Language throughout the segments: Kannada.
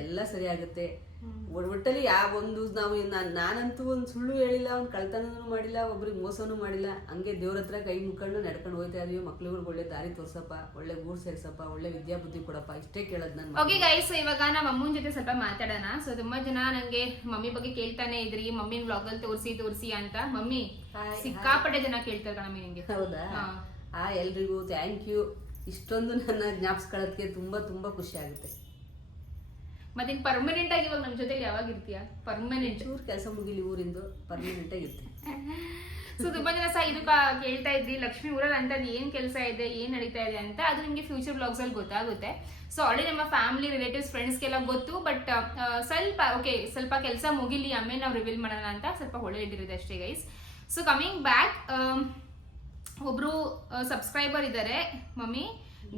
ಎಲ್ಲ ಸರಿ ಆಗುತ್ತೆ. ಒಟ್ಟಲ್ಲಿ ಯಾವ ಒಂದು ನಾವು ನಾನಂತೂ ಒಂದು ಸುಳ್ಳು ಹೇಳಿಲ್ಲ ಒಂದು ಕಳ್ತನೂ ಮಾಡಿಲ್ಲ ಒಬ್ರಿಗೆ ಮೋಸನೂ ಮಾಡಿಲ್ಲ. ಹಂಗೆ ದೇವ್ರ ಹತ್ರ ಕೈ ಮುಕ್ಕೊಂಡು ನಡ್ಕೊಂಡು ಹೋಗ್ತಾ ಇದೀವಿ. ಮಕ್ಳುಗಳಿಗೆ ಒಳ್ಳೆ ದಾರಿ ತೋರ್ಸಪ್ಪ ಒಳ್ಳೆ ಊರ್ ಸೇರ್ಸಪ್ಪ ಒಳ್ಳೆ ವಿದ್ಯಾ ಬುದ್ಧಿ ಕೊಡಪ್ಪ. ಇಷ್ಟೇ ಕೇಳೋದು ನಾನು ಓಕೆ ಗೈಸ್ ಇವಾಗ ನಮ್ಮ ಅಮ್ಮನ ಜೊತೆ ಸ್ವಲ್ಪ ಮಾತಾಡೋಣ. ಸೊ ತುಂಬಾ ಜನ ನಂಗೆ ಮಮ್ಮಿ ಬಗ್ಗೆ ಕೇಳ್ತಾನೆ ಇದ್ರಿ. ಮಮ್ಮಿನ ಬ್ಲಾಗ್ ಅಲ್ಲಿ ತೋರಿಸಿ ತೋರಿಸಿ ಅಂತ. ಮಮ್ಮಿ ಸಿಕ್ಕಾಪಟ್ಟೆ ಜನ ಕೇಳ್ತಾರೆ ಕಣಮ್ಮಿ ನಿಂಗೆ. ಹೌದಾ? ಆ ಎಲ್ರಿಗೂ ಥ್ಯಾಂಕ್ ಯು ಇಷ್ಟೊಂದು ನನ್ನ ಜ್ಞಾಪಿಸ್ಕೊಳ್ಳೋದಕ್ಕೆ ತುಂಬಾ ತುಂಬಾ ಖುಷಿ ಆಗುತ್ತೆ. ಮತ್ತೆ ಪರ್ಮನೆಂಟ್ ಆಗಿ ಇವಾಗ ನಮ್ಮ ಜೊತೆಲಿ ಯಾವಾಗ ಇರ್ತೀಯ? ಪರ್ಮನೆಂಟ್ ಚೂರು ಕೆಲಸ ಮುಗಿಲಿ ಊರಿಂದು ಪರ್ಮನೆಂಟ್ ಆಗಿ ಇರ್ತೀನಿ. ಸೊ ತುಂಬಾ ಜನ ಸಹ ಇದು ಕೇಳ್ತಾ ಇದ್ರಿ ಲಕ್ಷ್ಮಿ ಊರಲ್ಲಿ ಅಂತ ಏನ್ ಕೆಲಸ ಇದೆ ಏನ್ ನಡೀತಾ ಇದೆ ಅಂತ ಅದು ನಿಮಗೆ ಫ್ಯೂಚರ್ ಬ್ಲಾಗ್ಸ್ ಅಲ್ಲಿ ಗೊತ್ತಾಗುತ್ತೆ. ಸೊ ಆಲ್ರೆಡಿ ನಮ್ಮ ಫ್ಯಾಮಿಲಿ ರಿಲೇಟಿವ್ಸ್ ಫ್ರೆಂಡ್ಸ್ಗೆಲ್ಲ ಗೊತ್ತು ಬಟ್ ಸ್ವಲ್ಪ ಓಕೆ ಸ್ವಲ್ಪ ಕೆಲಸ ಮುಗಿಲಿ ಆಮೇಲೆ ನಾವು ರಿವೀಲ್ ಮಾಡೋಣ ಅಂತ ಸ್ವಲ್ಪ ಹೊಳೆ ಇಟ್ಟಿರೋದು ಅಷ್ಟೇ ಗೈಸ್ ಸೊ ಕಮಿಂಗ್ ಬ್ಯಾಕ್ ಒಬ್ರು ಸಬ್ಸ್ಕ್ರೈಬರ್ ಇದ್ದಾರೆ ಮಮ್ಮಿ.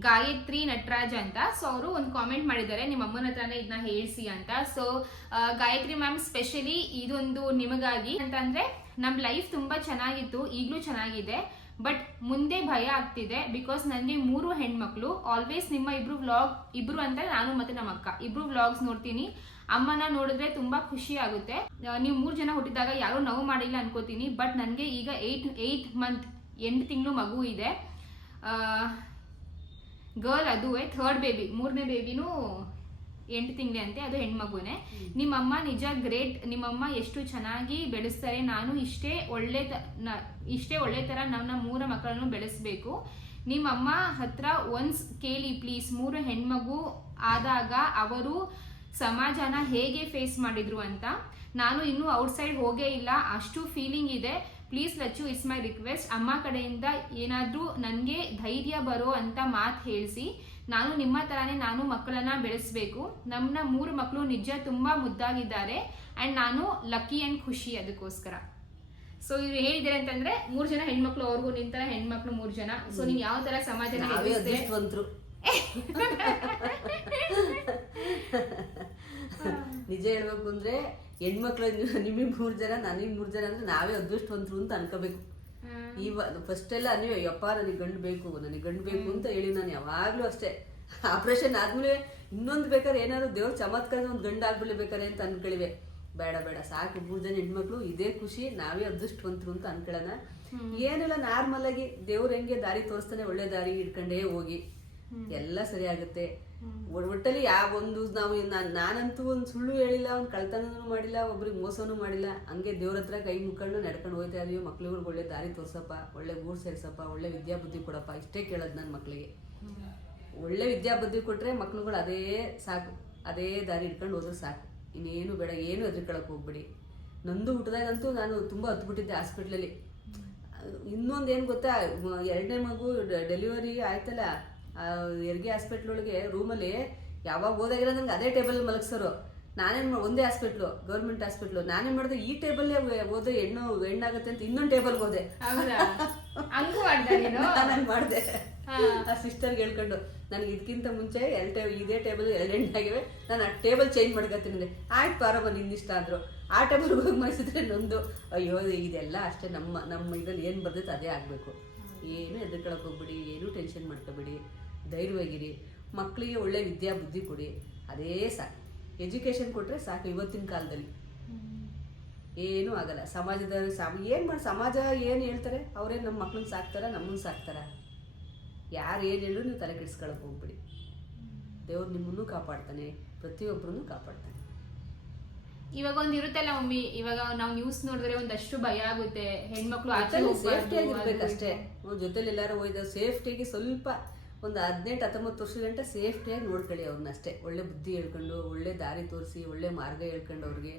ಗಾಯತ್ರಿ ನಟರಾಜ್ ಅಂತ. ಸೊ ಅವರು ಒಂದು ಕಾಮೆಂಟ್ ಮಾಡಿದ್ದಾರೆ. ನಿಮ್ಮ ಅಮ್ಮನ ಹತ್ರನೇ ಇದನ್ನ ಹೇಳಿಸಿ ಅಂತ. ಸೊ ಗಾಯತ್ರಿ ಮ್ಯಾಮ್ ಸ್ಪೆಷಲಿ ಇದೊಂದು ನಿಮಗಾಗಿ ಅಂತಂದ್ರೆ ನಮ್ಮ ಲೈಫ್ ತುಂಬಾ ಚೆನ್ನಾಗಿತ್ತು. ಈಗಲೂ ಚೆನ್ನಾಗಿದೆ. ಬಟ್ ಮುಂದೆ ಭಯ ಆಗ್ತಿದೆ. ಬಿಕಾಸ್ ನನಗೆ ಮೂರು ಹೆಣ್ಮಕ್ಳು. ಆಲ್ವೇಸ್ ನಿಮ್ಮ ಇಬ್ರು ವ್ಲಾಗ್ ಇಬ್ರು ಅಂತ ನಾನು ಮತ್ತೆ ನಮ್ಮ ಅಕ್ಕ. ಇಬ್ರು ವ್ಲಾಗ್ಸ್ ನೋಡ್ತೀನಿ. ಅಮ್ಮನ ನೋಡಿದ್ರೆ ತುಂಬಾ ಖುಷಿ ಆಗುತ್ತೆ. ನೀವು ಮೂರು ಜನ ಹುಟ್ಟಿದಾಗ ಯಾರೂ ನೋವು ಮಾಡಿಲ್ಲ ಅನ್ಕೋತೀನಿ. ಬಟ್ ನನಗೆ ಈಗ ಏಯ್ಟ್ ಏಯ್ಟ್ ಮಂತ್ ಎಂಟು ತಿಂಗಳು ಮಗು ಇದೆ. ಗರ್ಲ್ ಅದುವೇ ಥರ್ಡ್ ಬೇಬಿ ಮೂರನೇ ಬೇಬಿನೂ ಎಂಟು ತಿಂಗಳೇ ಅಂತೆ ಅದು ಹೆಣ್ಮಗುನೇ. ನಿಮ್ಮಮ್ಮ ನಿಜ ಗ್ರೇಟ್ ನಿಮ್ಮಮ್ಮ ಎಷ್ಟು ಚೆನ್ನಾಗಿ ಬೆಳೆಸ್ತಾರೆ ನಾನು ಇಷ್ಟೇ ಒಳ್ಳೆ ಇಷ್ಟೇ ಒಳ್ಳೆ ತರ ನನ್ನ ಮೂರ ಮಕ್ಕಳನ್ನು ಬೆಳೆಸಬೇಕು. ನಿಮ್ಮಮ್ಮ ಹತ್ರ ಒನ್ಸ್ ಕೇಳಿ ಪ್ಲೀಸ್ ಮೂರು ಹೆಣ್ಮಗು ಆದಾಗ ಅವರು ಸಮಾಜನ ಹೇಗೆ ಫೇಸ್ ಮಾಡಿದ್ರು ಅಂತ. ನಾನು ಇನ್ನೂ ಔಟ್ಸೈಡ್ ಹೋಗೇ ಇಲ್ಲ ಅಷ್ಟು ಫೀಲಿಂಗ್ ಇದೆ. Please Lacchu it's my request ಅಮ್ಮ ಕಡೆಯಿಂದ ಏನಾದರೂ ನನಗೆ ಧೈರ್ಯ ಬರೋ ಅಂತ ಮಾತು ಹೇಳಿಸಿ. ನಾನು ನಿಮ್ಮ ತರಾನೇ ನಾನು ಮಕ್ಕಳನ್ನ ಬೆಳೆಸಬೇಕು. ನಮ್ಮನ್ನ ಮೂರು ಮಕ್ಕಳು ನಿಜ ತುಂಬಾ ಮುದ್ದಾಗಿದ್ದಾರೆ. ಅಂಡ್ ನಾನು ಲಕ್ಕಿ ಅಂಡ್ ಖುಷಿ ಅದಕ್ಕೋಸ್ಕರ. ಸೊ ಇವ್ರು ಹೇಳಿದ್ದಾರೆ ಅಂತಂದ್ರೆ ಮೂರು ಜನ ಹೆಣ್ಮಕ್ಳು ಅವ್ರಿಗೂ ನಿಂತರ ಹೆಣ್ಮಕ್ಳು ಮೂರು ಜನ. ಸೊ ನೀವು ಯಾವ ತರ ಸಮಾಜ ನಿಜ ಹೇಳ್ಬೇಕು ಅಂದ್ರೆ ಹೆಣ್ಮಕ್ಳು ನಿಮಗೆ ಮೂರು ಜನ ನನಗೆ ಮೂರು ಜನ ಅಂದ್ರೆ ನಾವೇ ಅದೃಷ್ಟವಂತರು ಅಂತ ಅನ್ಕೋಬೇಕು. ಈ ಫಸ್ಟ್ ಎಲ್ಲ ನೀವು ಯಪ್ಪ ನನಗೆ ಗಂಡು ಬೇಕು ನನಗೆ ಗಂಡು ಬೇಕು ಅಂತ ಹೇಳಿ ನಾನು ಯಾವಾಗಲೂ ಅಷ್ಟೇ. ಆಪರೇಷನ್ ಆದ್ಮೇಲೆ ಇನ್ನೊಂದು ಬೇಕಾದ್ರೆ ಏನಾದ್ರು ದೇವ್ರ ಚಮತ್ಕಾರ ಒಂದು ಗಂಡು ಆಗ್ಬಿಡ್ಲಿ ಬೇಕಾರೆ ಅಂತ ಅನ್ಕೊಳಿವೆ. ಬೇಡ ಬೇಡ ಸಾಕು ಮೂರು ಜನ ಹೆಣ್ಮಕ್ಳು ಇದೇ ಖುಷಿ ನಾವೇ ಅದೃಷ್ಟವಂತರು ಅಂತ ಅನ್ಕೊಳ್ಳೋಣ. ಏನೆಲ್ಲ ನಾರ್ಮಲ್ ಆಗಿ ದೇವ್ರ ಹೆಂಗೆ ದಾರಿ ತೋರಿಸ್ತಾನೆ ಒಳ್ಳೆ ದಾರಿ ಹಿಡ್ಕೊಂಡೇ ಹೋಗಿ. ಎಲ್ಲ ಸರಿ ಆಗುತ್ತೆ. ಒಟ್ಟಲ್ಲಿ ಯಾವ ಒಂದು ನಾವು ನಾನಂತೂ ಒಂದು ಸುಳ್ಳು ಹೇಳಿಲ್ಲ, ಒಂದು ಕಳ್ತನೂ ಮಾಡಿಲ್ಲ, ಒಬ್ರಿಗೆ ಮೋಸನೂ ಮಾಡಿಲ್ಲ. ಹಂಗೆ ದೇವ್ರ ಹತ್ರ ಕೈ ಮುಕ್ಕೊಂಡು ನಡ್ಕೊಂಡು ಹೋಗ್ತಾ ಇದೀವಿ. ಮಕ್ಳುಗಳಿಗೆ ಒಳ್ಳೆ ದಾರಿ ತೋರ್ಸಪ್ಪ, ಒಳ್ಳೆ ಊರು ಸೇರ್ಸಪ್ಪ, ಒಳ್ಳೆ ವಿದ್ಯಾಬುದ್ಧಿ ಕೊಡಪ್ಪ. ಇಷ್ಟೇ ಕೇಳೋದು ನನ್ನ ಮಕ್ಕಳಿಗೆ ಒಳ್ಳೆ ವಿದ್ಯಾಬುದ್ಧಿ ಕೊಟ್ಟರೆ ಮಕ್ಳುಗಳು ಅದೇ ಸಾಕು. ಅದೇ ದಾರಿ ಹಿಡ್ಕೊಂಡು ಹೋದ್ರೆ ಸಾಕು. ಇನ್ನೇನು ಬೇಡ, ಏನು ಎದ್ರಿಕೊಳಕ್ ಹೋಗ್ಬಿಡಿ. ನಂದು ಹುಟ್ಟಿದಾಗಂತೂ ನಾನು ತುಂಬ ಹತ್ಬಿಟ್ಟಿದ್ದೆ ಹಾಸ್ಪಿಟ್ಲಲ್ಲಿ. ಇನ್ನೊಂದು ಏನು ಗೊತ್ತಾ ಎರಡನೇ ಮಗು ಡೆಲಿವರಿ ಆಯ್ತಲ್ಲ. ಹೆರಿಗೆ ಹಾಸ್ಪಿಟ್ಲ್ ಒಳಗೆ ರೂಮಲ್ಲಿ ಯಾವಾಗ ಹೋದಾಗಿಲ್ಲ ನಂಗೆ ಅದೇ ಟೇಬಲ್ ಮಲಗಿಸೋರು. ನಾನೇನ್ ಒಂದೇ ಹಾಸ್ಪಿಟ್ಲು ಗೌರ್ಮೆಂಟ್ ಹಾಸ್ಪಿಟ್ಲು ನಾನೇನ್ ಮಾಡಿದೆ ಈ ಟೇಬಲ್ಲೇ ಹೋದೆ ಹೆಣ್ಣು ಹೆಣ್ಣಾಗುತ್ತೆ ಅಂತ ಇನ್ನೊಂದು ಟೇಬಲ್ಗೆ ಹೋದೆ. ನೀನು? ಮಾಡಿದೆ. ಆ ಸಿಸ್ಟರ್ಗೆ ಹೇಳ್ಕೊಂಡು ನನಗೆ ಇದಕ್ಕಿಂತ ಮುಂಚೆ ಎರಡು ಟೇಬಲ್ ಇದೇ ಟೇಬಲ್ ಎರಡು ಹೆಣ್ಣಾಗಿವೆ. ನಾನು ಆ ಟೇಬಲ್ ಚೇಂಜ್ ಮಾಡ್ಕೊತೀನಿ ಆಯ್ತು ಆಯ್ತು ಪಾರಮ್ಮ ನಿನ್ನಿಷ್ಟ ಆದ್ರು ಆ ಟೇಬಲ್ ಹೋಗಿ ಮಾಡಿಸಿದ್ರೆ ನೊಂದು ಅಯ್ಯೋ ಇದೆಲ್ಲ ಅಷ್ಟೇ ನಮ್ಮ ನಮ್ಮ ಇದ್ರಲ್ಲಿ ಏನು ಬರ್ತೈತೆ ಅದೇ ಆಗಬೇಕು. ಏನು ಎದುರ್ಕೊಳಕ್ಕೆ ಹೋಗ್ಬಿಡಿ ಏನು ಟೆನ್ಷನ್ ಮಾಡ್ಕೋಬೇಡಿ. ಧೈರ್ಯವಾಗಿರಿ. ಮಕ್ಕಳಿಗೆ ಒಳ್ಳೆ ವಿದ್ಯಾ ಬುದ್ಧಿ ಕೊಡಿ. ಅದೇ ಸಾಕು. ಎಜುಕೇಷನ್ ಕೊಟ್ಟರೆ ಸಾಕು ಇವತ್ತಿನ ಕಾಲದಲ್ಲಿ. ಏನೂ ಆಗಲ್ಲ. ಸಮಾಜದ ಸಮ ಏನು ಮಾಡಿ ಸಮಾಜ ಏನು ಹೇಳ್ತಾರೆ? ಅವರೇ ನಮ್ಮ ಮಕ್ಳನ್ನ ಸಾಕ್ತಾರ ನಮ್ಮನ್ನು ಸಾಕ್ತಾರ? ಯಾರು ಏನು ಹೇಳು ನೀವು ತಲೆ ಕೆಡಿಸ್ಕೊಳಕ್ಕೆ ಹೋಗ್ಬಿಡಿ. ದೇವ್ರು ನಿಮ್ಮನ್ನು ಕಾಪಾಡ್ತಾನೆ ಪ್ರತಿಯೊಬ್ಬರನ್ನು ಕಾಪಾಡ್ತಾನೆ. ಇವಾಗ ಒಂದ್ ಇರುತ್ತಲ್ಲ ಮಮ್ಮಿ ಇವಾಗ ನಾವು ನ್ಯೂಸ್ ನೋಡಿದ್ರೆ ಒಂದಷ್ಟು ಭಯ ಆಗುತ್ತೆ. ಹೆಣ್ಮಕ್ಳು ಸೇಫ್ಟಿ ಆಗಿರ್ಬೇಕಷ್ಟೇ. ಜೊತೆಲಿ ಎಲ್ಲಾರು ಹೋಯ್ದ ಸೇಫ್ಟಿಗೆ ಸ್ವಲ್ಪ ಒಂದು ಹದಿನೆಂಟು ಹತ್ತೊಂಬತ್ತು ವರ್ಷದ ಗಂಟೆ ಸೇಫ್ಟಿಯಾಗಿ ನೋಡ್ಕೊಳ್ಳಿ ಅವ್ರನ್ನ ಅಷ್ಟೇ. ಒಳ್ಳೆ ಬುದ್ಧಿ ಹೇಳ್ಕೊಂಡು ಒಳ್ಳೆ ದಾರಿ ತೋರಿಸಿ ಒಳ್ಳೆ ಮಾರ್ಗ ಹೇಳ್ಕೊಂಡು ಅವ್ರಿಗೆ.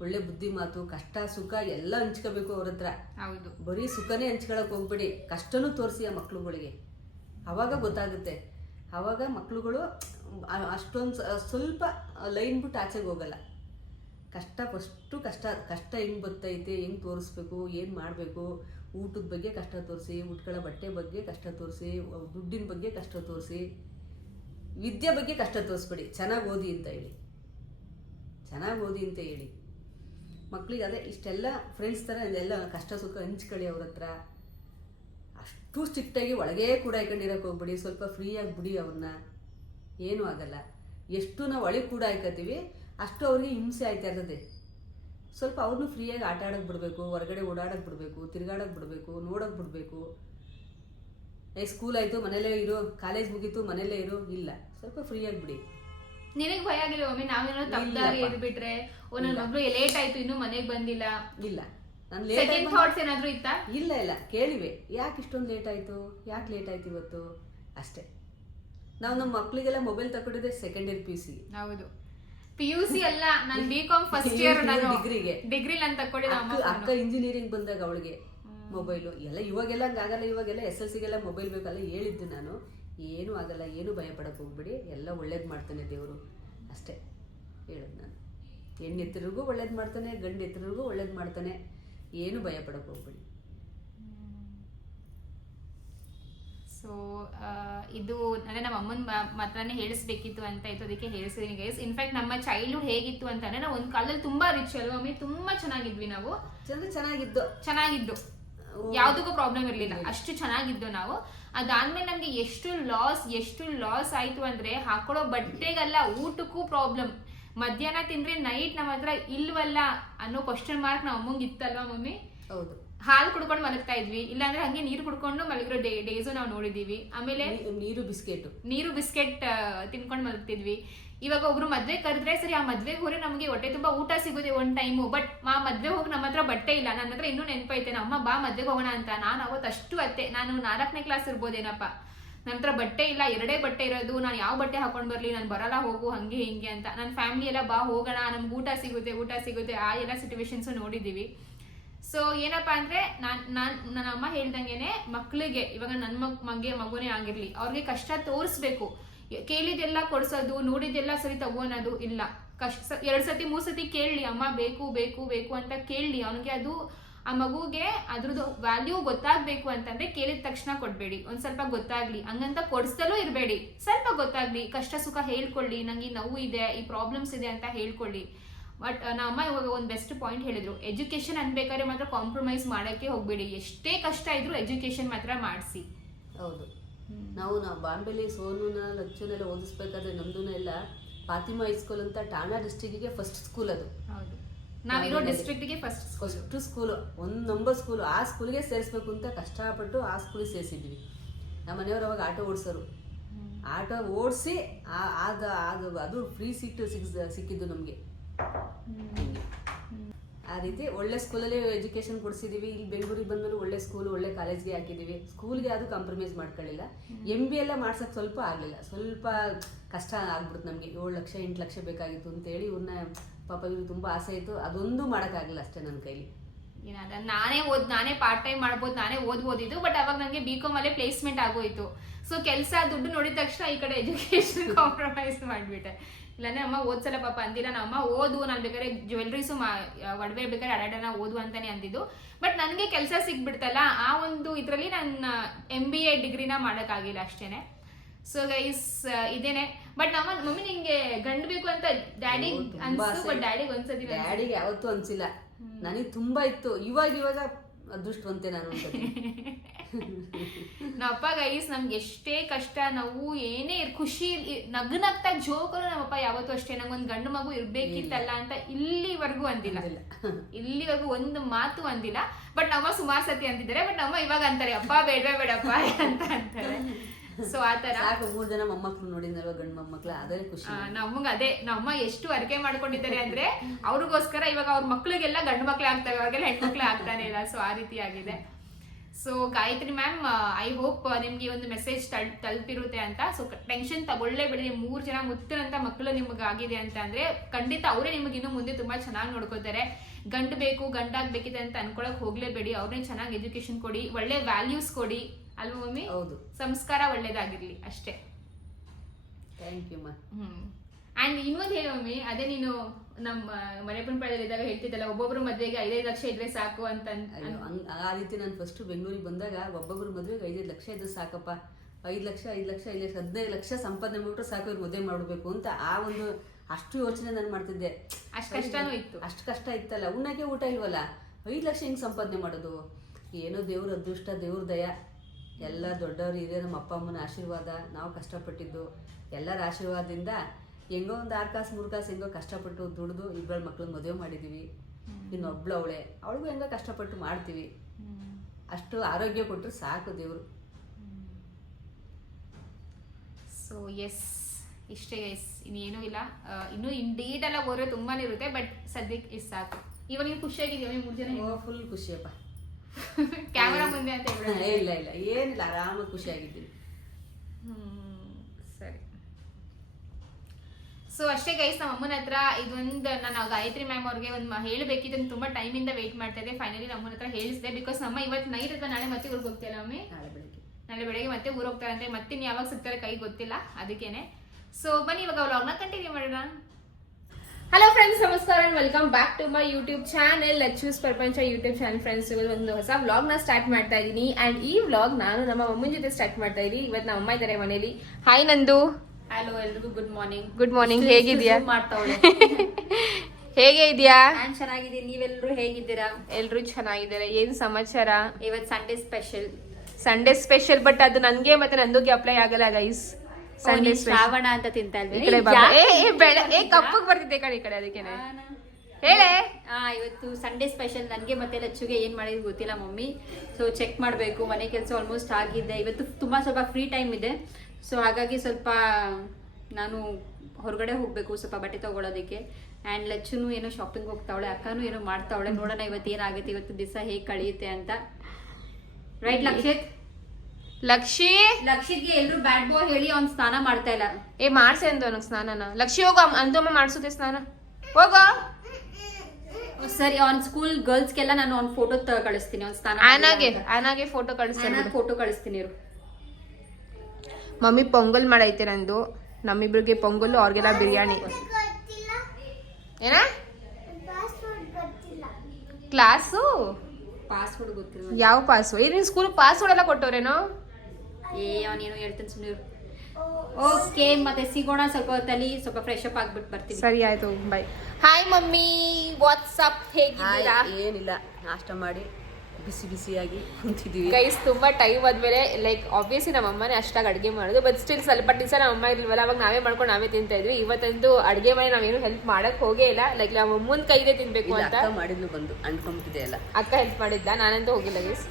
ಒಳ್ಳೆ ಬುದ್ಧಿ ಮಾತು ಕಷ್ಟ ಸುಖ ಎಲ್ಲ ಹಂಚ್ಕೋಬೇಕು ಅವ್ರ ಹತ್ರ. ಹೌದು. ಬರೀ ಸುಖನೇ ಹಂಚ್ಕೊಳಕ್ ಹೋಗ್ಬೇಡಿ. ಕಷ್ಟನೂ ತೋರಿಸಿ ಆ ಮಕ್ಳುಗಳಿಗೆ. ಅವಾಗ ಗೊತ್ತಾಗುತ್ತೆ. ಅವಾಗ ಮಕ್ಳುಗಳು ಅಷ್ಟೊಂದು ಸ್ವಲ್ಪ ಲೈನ್ ಬಿಟ್ಟು ಆಚೆಗೆ ಹೋಗಲ್ಲ. ಕಷ್ಟ ಫಸ್ಟು ಕಷ್ಟ ಕಷ್ಟ ಹೆಂಗೆ ಬರ್ತೈತೆ ಹೆಂಗೆ ತೋರಿಸ್ಬೇಕು ಏನು ಮಾಡಬೇಕು ಊಟದ ಬಗ್ಗೆ ಕಷ್ಟ ತೋರಿಸಿ ಉಟ್ಕೊಳ್ಳೋ ಬಟ್ಟೆ ಬಗ್ಗೆ ಕಷ್ಟ ತೋರಿಸಿ, ದುಡ್ಡಿನ ಬಗ್ಗೆ ಕಷ್ಟ ತೋರಿಸಿ, ವಿದ್ಯೆ ಬಗ್ಗೆ ಕಷ್ಟ ತೋರಿಸ್ಬೇಡಿ. ಚೆನ್ನಾಗಿ ಓದಿ ಅಂತ ಹೇಳಿ. ಚೆನ್ನಾಗಿ ಓದಿ ಅಂತ ಹೇಳಿ. ಮಕ್ಕಳಿಗೆ ಅದೇ ಇಷ್ಟೆಲ್ಲ ಫ್ರೆಂಡ್ಸ್ ಥರ ಎಲ್ಲ ಕಷ್ಟ ಸುಖ ಹಂಚ್ಕೊಳ್ಳಿ ಅವ್ರ ಹತ್ರ. ಅಷ್ಟು ಸ್ಟ್ರಿಕ್ಟಾಗಿ ಒಳಗೇ ಕೂಡ ಹಾಕೊಂಡಿರೋಕೆ ಹೋಗ್ಬಿಡಿ. ಸ್ವಲ್ಪ ಫ್ರೀಯಾಗಿ ಬಿಡಿ ಅವ್ರನ್ನ ಏನೂ ಆಗಲ್ಲ. ಎಷ್ಟು ನಾವು ಒಳಗೆ ಕೂಡ ಹಾಕತ್ತೀವಿ ಅಷ್ಟು ಅವ್ರಿಗೆ ಹಿಂಸೆ ಆಯ್ತಾ ಇರ್ತದೆ. ಸ್ವಲ್ಪ ಅವ್ರನ್ನೂ ಫ್ರೀಯಾಗಿ ಆಟ ಆಡೋಕೆ ಬಿಡಬೇಕು ಹೊರಗಡೆ ಓಡಾಡೋಕೆ ಬಿಡಬೇಕು ತಿರ್ಗಾಡೋಕ್ಕೆ ಬಿಡಬೇಕು ನೋಡೋಕೆ ಬಿಡಬೇಕು. ಏ ಸ್ಕೂಲ್ ಆಯಿತು ಮನೇಲೇ ಇರು ಕಾಲೇಜ್ ಮುಗೀತು ಮನೇಲೇ ಇರು ಇಲ್ಲ. ಸ್ವಲ್ಪ ಫ್ರೀಯಾಗಿ ಬಿಡಿ. ನಿನಗೆ ಭಯ ಆಗಿಲ್ಲ ಒಮ್ಮೆ ನಾವೇನೋ ತಪ್ಪದಾರಿ ಇದ್ಬಿಟ್ರೆ ಒಂದೊಂದು ಓ ನನ್ನ ಮಗಳು ಲೇಟ್ ಆಯ್ತು ಇನ್ನೂ ಮನೆಗೆ ಬಂದಿಲ್ಲ. ಇಲ್ಲ. ನಾನು ಲೇಟ್ ಸೆಕೆಂಡ್ ಥಾಟ್ಸ್ ಏನಾದರೂ ಇತ್ತಾ? ಇಲ್ಲ ಇಲ್ಲ. ಕೇಳಿವೆ. ಯಾಕೆ ಇಷ್ಟೊಂದು ಲೇಟ್ ಆಯಿತು? ಯಾಕೆ ಲೇಟ್ ಆಯ್ತು ಇವತ್ತು? ಅಷ್ಟೇ. ನಾವು ನಮ್ಮ ಮಕ್ಕಳಿಗೆಲ್ಲ ಮೊಬೈಲ್ ತಗೊಂಡಿದ್ದೆ ಸೆಕೆಂಡ್ ಇಯರ್ ಪಿ ಸಿ ಹೌದು. ಪಿ ಯು ಸಿ ಅಲ್ಲ ನಾನು ಬಿ ಕಾಮ್ ಫಸ್ಟ್ ಇಯರ್ ನಾನು ಡಿಗ್ರಿಗೆ ಡಿಗ್ರಿ ನಾನು ತಕೊಂಡಿದ್ದೆ ಅಮ್ಮ ಅಕ್ಕ ಇಂಜಿನಿಯರಿಂಗ್ ಬಂದಾಗ ಅವಳಿಗೆ ಮೊಬೈಲು ಎಲ್ಲ ಇವಾಗೆಲ್ಲ ಹಂಗಾಗಲ್ಲ ಇವಾಗೆಲ್ಲ ಎಸ್ ಎಲ್ ಸಿಗೆಲ್ಲ ಮೊಬೈಲ್ ಬೇಕಲ್ಲ ಹೇಳಿದ್ದು ನಾನು. ಏನೂ ಆಗಲ್ಲ ಏನು ಭಯ ಪಡಕ್ಕೆ ಹೋಗ್ಬಿಡಿ ಎಲ್ಲ ಒಳ್ಳೇದು ಮಾಡ್ತಾನೆ ದೇವರು. ಅಷ್ಟೇ ಹೇಳೋದು ನಾನು. ಹೆಣ್ಣೆತ್ತರಿಗೂ ಒಳ್ಳೇದು ಮಾಡ್ತಾನೆ ಗಂಡೆತ್ತರಿಗೂ ಒಳ್ಳೇದು ಮಾಡ್ತಾನೆ. ಏನು ಭಯ ಪಡಕ್ಕೆ ಹೋಗ್ಬಿಡಿ. ಸೊ ಇದು ಅಂದ್ರೆ ನಮ್ಮ ಅಮ್ಮನ ಮಾತ್ರನೇ ಹೇಳಿಸ್ಬೇಕಿತ್ತು ಅಂತ ಇತ್ತು. ಅದಕ್ಕೆ ಹೇಳಿಸಿದೀನಿ ಗೈಸ್ ಇನ್ಫ್ಯಾಕ್ಟ್ ನಮ್ಮ ಚೈಲ್ಡ್ಹುಡ್ ಹೇಗಿತ್ತು ಅಂತಂದ್ರೆ ನಾವು ಒಂದು ಕಾಲದಲ್ಲಿ ತುಂಬಾ ರಿಚ್ ಅಲ್ವಾ ಮಮ್ಮಿ? ತುಂಬಾ ಚೆನ್ನಾಗಿದ್ವಿ ನಾವು. ಚೆನ್ನಾಗಿದ್ದು. ಚೆನ್ನಾಗಿದ್ದು ಯಾವುದಕ್ಕೂ ಪ್ರಾಬ್ಲಮ್ ಇರಲಿಲ್ಲ. ಅಷ್ಟು ಚೆನ್ನಾಗಿದ್ದು ನಾವು. ಅದಾದ್ಮೇಲೆ ನಮ್ಗೆ ಎಷ್ಟು ಲಾಸ್ ಎಷ್ಟು ಲಾಸ್ ಆಯ್ತು ಅಂದ್ರೆ ಹಾಕೊಳ್ಳೋ ಬಟ್ಟೆಗಲ್ಲ ಊಟಕ್ಕೂ ಪ್ರಾಬ್ಲಮ್ ಮಧ್ಯಾಹ್ನ ತಿಂದ್ರೆ ನೈಟ್ ನಮ್ಮ ಹತ್ರ ಇಲ್ವಲ್ಲ ಅನ್ನೋ ಕ್ವಶನ್ ಮಾರ್ಕ್ ನಮ್ಮ ಅಮ್ಮಂಗೆ ಇತ್ತಲ್ವಾ ಮಮ್ಮಿ? ಹೌದು. ಹಾಲು ಕುಡ್ಕೊಂಡು ಮಲಗ್ತಾ ಇದ್ವಿ. ಇಲ್ಲಾಂದ್ರೆ ಹಂಗೆ ನೀರು ಕುಡ್ಕೊಂಡು ಮಲಗಿರೋ ಡೇ ಡೇಸು ನಾವು ನೋಡಿದೀವಿ. ಆಮೇಲೆ ನೀರು ಬಿಸ್ಕೆಟ್. ನೀರು ಬಿಸ್ಕೆಟ್ ತಿನ್ಕೊಂಡು ಮಲಗ್ತಿದ್ವಿ. ಇವಾಗ ಒಬ್ರು ಮದ್ವೆ ಕರೆದ್ರೆ ಸರಿ ಆ ಮದ್ವೆಗೆ ಹೋದ್ರೆ ನಮಗೆ ಹೊಟ್ಟೆ ತುಂಬಾ ಊಟ ಸಿಗುತ್ತೆ ಒಂದ್ ಟೈಮು ಬಟ್ ಆ ಮದ್ವೆ ಹೋಗಿ ನಮ್ಮ ಹತ್ರ ಬಟ್ಟೆ ಇಲ್ಲ. ನನ್ನ ಹತ್ರ ಇನ್ನೂ ನೆನಪೈತೆ ಅಮ್ಮ ಬಾ ಮದ್ವೆಗೆ ಹೋಗೋಣ ಅಂತ. ನಾನು ಅವತ್ತು ಅಷ್ಟು ಅತ್ತೆ. ನಾನು ನಾಲ್ಕನೇ ಕ್ಲಾಸ್ ಇರ್ಬೋದೇನಪ್ಪ. ನನ್ನ ಹತ್ರ ಬಟ್ಟೆ ಇಲ್ಲ ಎರಡೇ ಬಟ್ಟೆ ಇರೋದು. ನಾನು ಯಾವ ಬಟ್ಟೆ ಹಾಕೊಂಡು ಬರ್ಲಿ? ನಾನು ಬರಲ್ಲ ಹೋಗು ಹಂಗೆ ಹಿಂಗೆ ಅಂತ. ನನ್ನ ಫ್ಯಾಮಿಲಿ ಎಲ್ಲ ಬಾ ಹೋಗೋಣ. ನಮ್ಗೆ ಊಟ ಸಿಗುತ್ತೆ ಊಟ ಸಿಗುತ್ತೆ. ಆ ಎಲ್ಲ ಸಿಚುವೇಶನ್ಸು ನೋಡಿದೀವಿ. ಸೊ ಏನಪ್ಪಾ ಅಂದ್ರೆ ನಾನ್ ನಾನ್, ನನ್ನ ಅಮ್ಮ ಹೇಳ್ದಂಗೆನೆ ಮಕ್ಳಿಗೆ, ಇವಾಗ ನನ್ನ ಮಗ್, ಮಗ್ಗೆ, ಮಗುನೇ ಆಗಿರ್ಲಿ, ಅವ್ರಿಗೆ ಕಷ್ಟ ತೋರಿಸ್ಬೇಕು. ಕೇಳಿದೆಲ್ಲ ಕೊಡ್ಸೋದು ನೋಡಿದೆಲ್ಲ ಸರಿ ತಗೋನೋದು ಇಲ್ಲ. ಕಷ್ಟ ಎರಡ್ ಸತಿ, ಮೂರ್ ಸತಿ ಕೇಳಲಿ, ಅಮ್ಮ, ಬೇಕು ಬೇಕು ಬೇಕು ಅಂತ ಕೇಳಲಿ, ಅವನಿಗೆ ಅದು, ಆ ಮಗುಗೆ ಅದ್ರದ್ದು ವ್ಯಾಲ್ಯೂ ಗೊತ್ತಾಗ್ಬೇಕು ಅಂತಂದ್ರೆ ಕೇಳಿದ ತಕ್ಷಣ ಕೊಡ್ಬೇಡಿ. ಒಂದ್ ಸ್ವಲ್ಪ ಗೊತ್ತಾಗ್ಲಿ. ಹಂಗಂತ ಕೊಡಿಸ್ದಲೂ ಇರಬೇಡಿ. ಸ್ವಲ್ಪ ಗೊತ್ತಾಗ್ಲಿ. ಕಷ್ಟ ಸುಖ ಹೇಳ್ಕೊಳ್ಳಿ. ನಂಗೆ ಈ ನೋವು ಇದೆ, ಈ ಪ್ರಾಬ್ಲಮ್ಸ್ ಇದೆ ಅಂತ ಹೇಳ್ಕೊಳ್ಳಿ. ಬಟ್ ನಮ್ಮ ಇವಾಗ ಒಂದು ಬೆಸ್ಟ್ ಪಾಯಿಂಟ್ ಹೇಳಿದ್ರು. ಎಜುಕೇಶನ್ ಅನ್ಬೇಕಾದ್ರೆ ಮಾತ್ರ ಕಾಂಪ್ರಮೈಸ್ ಮಾಡೋಕ್ಕೆ ಹೋಗ್ಬೇಡಿ. ಎಷ್ಟೇ ಕಷ್ಟ ಇದ್ರು ಎಜುಕೇಶನ್ ಮಾತ್ರ ಮಾಡಿಸಿ. ಹೌದು. ನಾವು ನಾವು ಬಾಂಬೆಲಿ ಸೋನುನ ಲಚ್ಚುನೆಲ್ಲ ಓದಿಸ್ಬೇಕಾದ್ರೆ ನಮ್ದು ಎಲ್ಲ ಫಾತಿಮಾ ಹೈಸ್ಕೂಲ್ ಅಂತ ಠಾಣಾ ಡಿಸ್ಟಿಕ್ಗೆ ಫಸ್ಟ್ ಸ್ಕೂಲ್ ಅದು. ಹೌದು. ನಾವಿರೋ ಡಿಸ್ಟ್ರಿಕ್ಟ್ಗೆ ಫಸ್ಟ್ ಸ್ಕೂಲ್ ಫಸ್ಟ್ ಸ್ಕೂಲು ಒಂದು ನಂಬರ್ ಸ್ಕೂಲು ಆ ಸ್ಕೂಲ್ಗೆ ಸೇರಿಸ್ಬೇಕು ಅಂತ ಕಷ್ಟಪಟ್ಟು ಆ ಸ್ಕೂಲಿಗೆ ಸೇರಿಸಿದ್ವಿ. ನಮ್ಮ ಮನೆಯವರು ಅವಾಗ ಆಟೋ ಓಡಿಸೋರು. ಆಟೋ ಓಡಿಸಿ ಅದು ಅದು ಅದು ಫ್ರೀ ಸೀಟ್ ಸಿಕ್ಸ್ ಸಿಕ್ಕಿದ್ದು ನಮಗೆ. ಆ ರೀತಿ ಒಳ್ಳೆ ಸ್ಕೂಲಲ್ಲಿ ಎಜುಕೇಶನ್ ಕೊಡಿಸಿದೀವಿ. ಇಲ್ಲಿ ಬೆಂಗಳೂರಿಗೆ ಬಂದ್ಮೇಲೆ ಒಳ್ಳೆ ಸ್ಕೂಲ್ ಒಳ್ಳೆ ಕಾಲೇಜ್ಗೆ ಹಾಕಿದೀವಿ. ಸ್ಕೂಲ್ಗೆ ಅದು ಕಾಂಪ್ರಮೈಸ್ ಮಾಡ್ಕೊಳ್ಳಿಲ್ಲ. ಎಂ ಬಿ ಎಲ್ಲ ಮಾಡ್ಸೋಕೆ ಸ್ವಲ್ಪ ಆಗಲಿಲ್ಲ. ಸ್ವಲ್ಪ ಕಷ್ಟ ಆಗ್ಬಿಡ್ತು ನಮಗೆ. ಏಳು ಲಕ್ಷ, ಎಂಟು ಲಕ್ಷ ಬೇಕಾಗಿತ್ತು ಅಂತೇಳಿ ಇವ್ರನ್ನ ಪಾಪ ಇವ್ರಿಗೆ ತುಂಬ ಆಸೆ ಇತ್ತು. ಅದೊಂದು ಮಾಡೋಕ್ಕಾಗಲಿಲ್ಲ ಅಷ್ಟೇ ನನ್ನ ಕೈಲಿ. ನಾನೇ ಓದ್, ನಾನೇ ಪಾರ್ಟ್ ಟೈಮ್ ಮಾಡ್ಬೋದು, ನಾನೇ ಓದ್ಬೋದಿದ್ದು ಬಟ್ ಅವಾಗ ನನಗೆ ಬಿ ಕಾಮ್ ಅಲ್ಲೇ ಪ್ಲೇಸ್ಮೆಂಟ್ ಆಗೋಯ್ತು. ಸೊ ಕೆಲಸ, ದುಡ್ಡು ನೋಡಿದ ತಕ್ಷಣ ಈ ಕಡೆ ಎಜುಕೇಶನ್ ಕಾಂಪ್ರಮೈಸ್ ಮಾಡಿಬಿಟ್ಟೆ. ಇಲ್ಲಾಂದ್ರೆ ಅಮ್ಮ ಓದ್ಸಲ್ಲ ಪಾಪ ಅಂದಿಲ್ಲ. ನಮ್ಮ ಅಮ್ಮ ಓದು ನಾನು ಬೇಕಾದ್ರೆ ಜ್ಯುವೆಲ್ರೀಸು ಒಡವೆ ಬೇಕಾದ್ರೆ ಅಡಾಡನ ಓದು ಅಂತಾನೆ ಅಂದಿದ್ದು. ಬಟ್ ನನಗೆ ಕೆಲಸ ಸಿಕ್ಬಿಡ್ತಲ್ಲ ಆ ಒಂದು ಇದರಲ್ಲಿ ನನ್ನ ಎಂ ಬಿ ಎ ಡಿಗ್ರಿನ ಮಾಡೋಕ್ಕಾಗಿಲ್ಲ ಅಷ್ಟೇನೆ. ಸೊ ಗೈಸ್ ಇದೇನೆ. ಬಟ್ ನಮ್ಮ ಮಮ್ಮಿ ನಿಂಗೆ ಗಂಡು ಬೇಕು ಅಂತ ಡ್ಯಾಡಿ ಅನ್ಸು ಬಟ್ ಡ್ಯಾಡಿಗೆ ಒಂದ್ಸತಿ ಡ್ಯಾಡಿಗೆ ಯಾವತ್ತೂ ಅನ್ಸಿಲ್ಲ. ನನಗೆ ತುಂಬಾ ಇತ್ತು. ಇವಾಗ ಇವಾಗ ಅದೃಷ್ಟವಂತೆ ನಾನು ನಮ್ಮಪ್ಪ ಗೈಸ್ ನಮ್ಗೆ ಎಷ್ಟೇ ಕಷ್ಟ ನಾವು ಏನೇ ಇರ್- ಖುಷಿ ನಗ್ನಗ್ತಾ ನಗು ನಗ್ತಾ ಜೋಕರು ನಮ್ಮಪ್ಪ ಯಾವತ್ತೂ ಅಷ್ಟೇ. ನಂಗೊಂದು ಗಂಡು ಮಗು ಇರ್ಬೇಕಿತ್ತಲ್ಲ ಅಂತ ಇಲ್ಲಿವರೆಗೂ ಅಂದಿಲ್ಲ. ಅಂದಿಲ್ಲ. ಇಲ್ಲಿವರೆಗೂ ಒಂದು ಮಾತು ಅಂದಿಲ್ಲ. ಬಟ್ ನಮ್ಮ ಸುಮಾರು ಸತಿ ಅಂದಿದ್ದಾರೆ. ಬಟ್ ನಮ್ಮ ಇವಾಗ ಅಂತಾರೆ ಅಪ್ಪ ಬೇಡವೇ ಬೇಡಪ್ಪ ಅಂತ ಅಂತಾರೆ. ಸೊ ಆತರ ಸಾಕು ಮೂರ್ ಜನ ಮೊಮ್ಮಕ್ಳು ನೋಡಿದ್ನಲ್ವ ಗಂಡ್ ಮೊಮ್ಮಕ್ಳು? ಅದೇ ಖುಷಿ. ನಮ್ಗ ಅದೇ ನಮ್ಮ ಎಷ್ಟು ಅರಿಕೆ ಮಾಡ್ಕೊಂಡಿದ್ದಾರೆ ಅಂದ್ರೆ ಅವ್ರಿಗೋಸ್ಕರ ಇವಾಗ ಅವ್ರ ಮಕ್ಳಿಗೆಲ್ಲ ಗಂಡು ಮಕ್ಳು ಆಗ್ತವೆ ಅವಾಗೆಲ್ಲ ಹೆಣ್ಮಕ್ಳೇ ಆಗ್ತಾನೆ ಇಲ್ಲ. ಸೊ ಆ ರೀತಿ ಆಗಿದೆ. So Gayatri ma'am I hope ನಿಮ್ಗೆ ಒಂದು ಮೆಸೇಜ್ ತಲ್ ತಲುಪಿರುತ್ತೆ ಅಂತ. ಸೊ ಟೆನ್ಷನ್ ತಗೊಳ್ಳೇ ಬಿಡಿ. ಮೂರು ಜನ ಮುತ್ತಿನಂತ ಮಕ್ಕಳು ನಿಮ್ಗೆ ಆಗಿದೆ ಅಂತ ಅಂದ್ರೆ ಖಂಡಿತ ಅವರೇ ನಿಮ್ಗೆ ಇನ್ನು ಮುಂದೆ ತುಂಬಾ ಚೆನ್ನಾಗಿ ನೋಡ್ಕೋತಾರೆ ಗಂಡು ಬೇಕು ಗಂಡಾಗ್ಬೇಕಿದೆ ಅಂತ ಅನ್ಕೊಳಕ್ ಹೋಗ್ಲೇಬೇಡಿ ಅವ್ರನ್ನೇ ಚೆನ್ನಾಗಿ ಎಜುಕೇಶನ್ ಕೊಡಿ ಒಳ್ಳೆ ವ್ಯಾಲ್ಯೂಸ್ ಕೊಡಿ. ಅಲ್ವಾ ಮಮ್ಮಿ? ಹೌದು. ಸಂಸ್ಕಾರ ಒಳ್ಳೇದಾಗಿರ್ಲಿ ಅಷ್ಟೇ. ಥ್ಯಾಂಕ್ ಯು ಮಾ ಹ್ಮ್. ಅಂಡ್ ಇನ್ನೊಂದು ಹೇಳು ಮಮ್ಮಿ ಅದೇ ನೀನು ನಮ್ಮ ಮನೆಪುಣ ಇದ್ದಾಗ ಹೇಳ್ತಿದ್ದಲ್ಲ ಒಬ್ಬೊಬ್ರು ಮದ್ವೆಗೆ ಐದೈದು ಲಕ್ಷ ಇದ್ರೆ ಸಾಕು ಅಂತ ಅನ್- ಅಯ್ಯೋ ಹಂಗ್ ಆ ರೀತಿ ನಾನು ಫಸ್ಟ್ ಬೆಂಗಳೂರಿಗೆ ಬಂದಾಗ ಒಬ್ಬೊಬ್ರು ಮದುವೆಗೆ ಐದೈದು ಲಕ್ಷ ಇದ್ರೆ ಸಾಕಪ್ಪ. ಐದು ಲಕ್ಷ ಐದು ಲಕ್ಷ ಐದು ಲಕ್ಷ ಹದಿನೈದು ಲಕ್ಷ ಸಂಪಾದನೆ ಮಾಡ್ಬಿಟ್ರೆ ಸಾಕು ಇವ್ರು ಮದುವೆ ಮಾಡಬೇಕು ಅಂತ ಆ ಒಂದು ಅಷ್ಟು ಯೋಚನೆ ನಾನು ಮಾಡ್ತಿದ್ದೆ. ಅಷ್ಟ್ ಕಷ್ಟನೂ ಇತ್ತು. ಅಷ್ಟು ಕಷ್ಟ ಇತ್ತಲ್ಲ ಉಣ್ಣಕ್ಕೆ ಊಟ ಇಲ್ವಲ್ಲ? ಐದು ಲಕ್ಷ ಹೆಂಗೆ ಸಂಪಾದನೆ ಮಾಡೋದು? ಏನೋ ದೇವ್ರ ಅದೃಷ್ಟ ದೇವ್ರ ದಯ. ಎಲ್ಲ ದೊಡ್ಡವರು ಹಿರಿಯರು ನಮ್ಮ ಅಪ್ಪ ಅಮ್ಮನ ಆಶೀರ್ವಾದ ನಾವು ಕಷ್ಟಪಟ್ಟಿದ್ದು. ಎಲ್ಲರ ಆಶೀರ್ವಾದದಿಂದ ಹೆಂಗೋ ಒಂದು ಆರು ಕಾಸು ಮೂರು ಕಾಸು ಹೆಂಗೋ ಕಷ್ಟಪಟ್ಟು ದುಡ್ದು ಇಬ್ಬರ ಮಕ್ಳನ್ನ ಮದುವೆ ಮಾಡಿದ್ದೀವಿ ಇನ್ನೊಬ್ಳು ಅವಳೆ. ಅವಳಿಗೂ ಹೆಂಗೋ ಕಷ್ಟಪಟ್ಟು ಮಾಡ್ತೀವಿ. ಅಷ್ಟು ಆರೋಗ್ಯ ಕೊಟ್ಟರು ಸಾಕು ದೇವರು. ಸೊ ಎಸ್ ಇಷ್ಟೇ ಎಸ್ ಇನ್ನೇನೂ ಇಲ್ಲ. ಇನ್ನೂ ಇನ್ ಡೇಟ್ ಎಲ್ಲ ಓರೋ ತುಂಬಾನೇ ಇರುತ್ತೆ ಬಟ್ ಸದ್ಯಕ್ಕೆ ಇಸ್ ಸಾಕು. ಇವಾಗ ನೀವು ಖುಷಿಯಾಗಿದ್ದೀವಿ ಮೂರು ಜನ? ಫುಲ್ ಖುಷಿಯಪ್ಪ. ಕ್ಯಾಮರಾ ಮುಂದೆ ಅಂತ ಹೇಳಿ ಇಲ್ಲ ಇಲ್ಲ ಏನಿಲ್ಲ ಆರಾಮಾಗಿ ಖುಷಿಯಾಗಿದ್ದೀನಿ ಹ್ಮ್, ಸರಿ. ಸೊ ಅಷ್ಟೇ ಗೈಸ್ ನಮ್ಮ ಅಮ್ಮನ ಹತ್ರ ಇದೊಂದು ನಾನು ಗಾಯತ್ರಿ ಮ್ಯಾಮ್ ಅವ್ರಿಗೆ ಒಂದು ಹೇಳಬೇಕಿದ್ದು ತುಂಬ ಟೈಮಿಂದ ವೆಯ್ಟ್ ಮಾಡ್ತಾ ಇದೆ ಫೈನಲಿ ನಮ್ಮನ ಹತ್ರ ಹೇಳಿಸಿದೆ. ಬಿಕಾಸ್ ನಮ್ಮ ಇವತ್ತು ನೈಟ್ ಅಥವಾ ನಾಳೆ ಮತ್ತೆ ಊರಿಗೆ ಹೋಗ್ತಿಲ್ಲ ಮಮ್ಮಿ? ನಾಳೆ ಬೆಳಿಗ್ಗೆ. ನಾಳೆ ಬೆಳಗ್ಗೆ ಮತ್ತೆ ಊರಿಗೆ ಹೋಗ್ತಾರೆ ಅಂದ್ರೆ ಮತ್ತೆ ಇನ್ನು ಯಾವಾಗ ಸಿಗ್ತಾರೆ ಕೈ ಗೊತ್ತಿಲ್ಲ. ಅದಕ್ಕೇನೆ. ಸೊ ಬನ್ನಿ ಇವಾಗ ಅವ್ರು ಅವ್ರನ್ನ ಕಂಟಿನ್ಯೂ ಮಾಡೋಣ. ಹಲೋ ಫ್ರೆಂಡ್ಸ್ ನಮಸ್ಕಾರ and welcome back to my YouTube channel Lakshmi's Prapancha YouTube channel friends ಇವತ್ತು ಒಂದು ಹೊಸ ವ್ಲಾಗ್ನ ಸ್ಟಾರ್ಟ್ ಮಾಡ್ತಾ ಇದ್ದೀನಿ. ಅಂಡ್ ಈ ವ್ಲಾಗ್ ನಾನು ನಮ್ಮ ಮಮ್ಮನ ಜೊತೆ ಸ್ಟಾರ್ಟ್ ಮಾಡ್ತಾ ಇದ್ದೀನಿ. ಇವತ್ತು ನಮ್ಮ ಅಮ್ಮ ಇದ್ದಾರೆ ಮನೇಲಿ. ಹಾಯ್ ನಂದು. ಹಲೋ ಎಲ್ರಿಗೂ ಗುಡ್ ಮಾರ್ನಿಂಗ್ ಗುಡ್ ಮಾರ್ನಿಂಗ್ ಹೇಗಿದ್ಯಾ ಮಾಡ್ತಾವಳೆ. ಹೇಗೆ ಇದೆಯಾ ನಾನು ಚೆನ್ನಾಗಿದ್ದೀನಿ. ನೀವೆಲ್ಲರೂ ಹೇಗಿದ್ದೀರಾ? ಎಲ್ಲರೂ ಚೆನ್ನಾಗಿದ್ದಾರೆ. ಏನು ಸಮಾಚಾರ? ಇವತ್ತು Sunday special Sunday special but ಅದು ನನಗೆ ಮತ್ತೆ ನಂದುಗೆ ಅಪ್ಲೈ ಆಗಲ್ಲ ಗೈಸ್ ಸಂಡೇ ಶ್ರಾವಣ ಅಂತ ತಿಂತಾ ಈ ಕಡೆ ಬಾ. ಏ ಏ ಬೆಳೆ ಏ ಕಪ್ಪಗ್ ಬರ್ತಿದ್ದೆ ಕಡೆ ಈ ಕಡೆ ಅದಕ್ಕೇನೆ. ಹೇಳೆ. ಹಾ ಇವತ್ತು ಸಂಡೇ ಸ್ಪೆಷಲ್ ನನಗೆ ಮತ್ತೆ ಲಚ್ಚುಗೆ ಏನ್ ಮಾಡಿದ್ರು ಗೊತ್ತಿಲ್ಲ ಮಮ್ಮಿ. ಸೊ ಚೆಕ್ ಮಾಡಬೇಕು. ಮನೆ ಕೆಲಸ ಆಲ್ಮೋಸ್ಟ್ ಆಗಿದೆ. ಇವತ್ತು ತುಂಬಾ ಸ್ವಲ್ಪ ಫ್ರೀ ಟೈಮ್ ಇದೆ. ಸೊ ಹಾಗಾಗಿ ಸ್ವಲ್ಪ ನಾನು ಹೊರಗಡೆ ಹೋಗ್ಬೇಕು. ಸ್ವಲ್ಪ ಬಟ್ಟೆ ತಗೊಳ್ಳೋದಕ್ಕೆ ಆ್ಯಂಡ್ ಲಚ್ಚುನು ಏನೋ ಶಾಪಿಂಗ್ ಹೋಗ್ತಾವಳೆ ಅಕ್ಕನೂ ಏನೋ ಮಾಡ್ತಾವಳೆ. ನೋಡೋಣ ಇವತ್ತು ಏನಾಗುತ್ತೆ ಇವತ್ತು ದಿವಸ ಹೇಗೆ ಕಳೆಯುತ್ತೆ ಅಂತ. ರೈಟ್ ಲಕ್ಷಿತ್? ಲಕ್ಷಿ? ಲಕ್ಷಿಗೆ ಎಲ್ರು ಬ್ಯಾಡ್ ಬಾಯ್ ಹೇಳಿ ಅವ್ನ್ ಸ್ನಾನ ಮಾಡ್ತಾ ಇಲ್ಲ. ಏ ಮಾಡ್ಸೆ ಅಂದ ನನಗೆ ಸ್ನಾನನ. ಲಕ್ಷಿ ಹೋಗೋ ಅಂದೊಮ್ಮೆ ಮಾಡಿಸುತ್ತೆ ಸ್ನಾನ. ಹೋಗೋ. ಸರಿ ಅವ್ನ್ ಸ್ಕೂಲ್ ಗರ್ಲ್ಸ್ಗೆಲ್ಲ ನಾನು ಅವ್ನ್ ಫೋಟೋ ಕಳಿಸ್ತೀನಿ ಅವ್ನ್ ಸ್ನಾನ ಆನಾಗೆ ಆನಾಗೆ ಫೋಟೋ ಕಳಿಸ್ತೀನಿ ಫೋಟೋ ಕಳಿಸ್ತೀನಿ ಇರು. ಮಮ್ಮಿ ಪೊಂಗಲ್ ಮಾಡೈತೆ ನಂದು. ನಮ್ಮಿಬ್ರಿಗೆ ಪೊಂಗಲ್ ಅವ್ರಿಗೆಲ್ಲ ಬಿರಿಯಾನಿ. ಏನ? ಕ್ಲಾಸು? ಪಾಸ್ವರ್ಡ್ ಗೊತ್ತಿಲ್ಲ. ಯಾವ ಪಾಸ್ವರ್ಡ್ ಏನ್ ಸ್ಕೂಲ್ ಪಾಸ್ವರ್ಡ್ ಎಲ್ಲ ಕೊಟ್ಟವ್ರೇನೋ? ಏ ಅವನೇನೋ ಹೇಳ್ತಾನೆ ಸುಮ್ಮನೆ ಓಕೆ ಮತ್ತೆ ಸಿಗೋಣ ಸ್ವಲ್ಪ ಹೊತ್ತಲ್ಲಿ ಸ್ವಲ್ಪ ಫ್ರೆಶ್ ಅಪ್ ಆಗ್ಬಿಟ್ಟು ಬರ್ತೀವಿ. ಸರಿ ಆಯ್ತು bye hi mummy. What's up ಹೇಗಿದ್ದೀರಾ? ಹಾಯ್, ಏನಿಲ್ಲ ನಾಷ್ಟ ಮಾಡಿ ಬಿಸಿ ಬಿಸಿಯಾಗಿ ಕುಂತಿದ್ದೀವಿ ಗೈಸ್ ತುಂಬಾ ಟೈಮ್ ಆದ್ಮೇಲೆ ಲೈಕ್ ಆಬ್ವಿಯಸ್ಲಿ ನಮ್ಮ ಅಮ್ಮನೇ ಅಷ್ಟಾಗಿ ಅಡುಗೆ ಮಾಡೋದು ಬಟ್ ಸ್ಟಿಲ್ ಸ್ವಲ್ಪ ದಿವಸ ನಮ್ಮ ಅಮ್ಮ ಇಲ್ವಲ್ಲ ಅವಾಗ ನಾವೇ ಮಾಡ್ಕೊಂಡು ನಾವೇ ತಿಂತಾ ಇದ್ವಿ. ಇವತ್ತಂತೂ ಅಡುಗೆ ಮನೆ ನಾವೇನು ಹೆಲ್ಪ್ ಮಾಡಕ್ ಹೋಗೇ ಇಲ್ಲ. ಲೈಕ್ ನಮ್ಮ ಅಮ್ಮನ ಕೈದೇ ತಿನ್ಬೇಕು ಅಂತ. ಅಕ್ಕ ಮಾಡಿದ್ಲು ಬಂದು ಅನ್ಕೊಂಬಿಟ್ಟಿದೆ ಅಲ್ಲ ಅಕ್ಕ ಹೆಲ್ಪ್ ಮಾಡಿದ್ದ ನಾನಂತೂ ಹೋಗಿಲ್ಲ ಗೈಸ್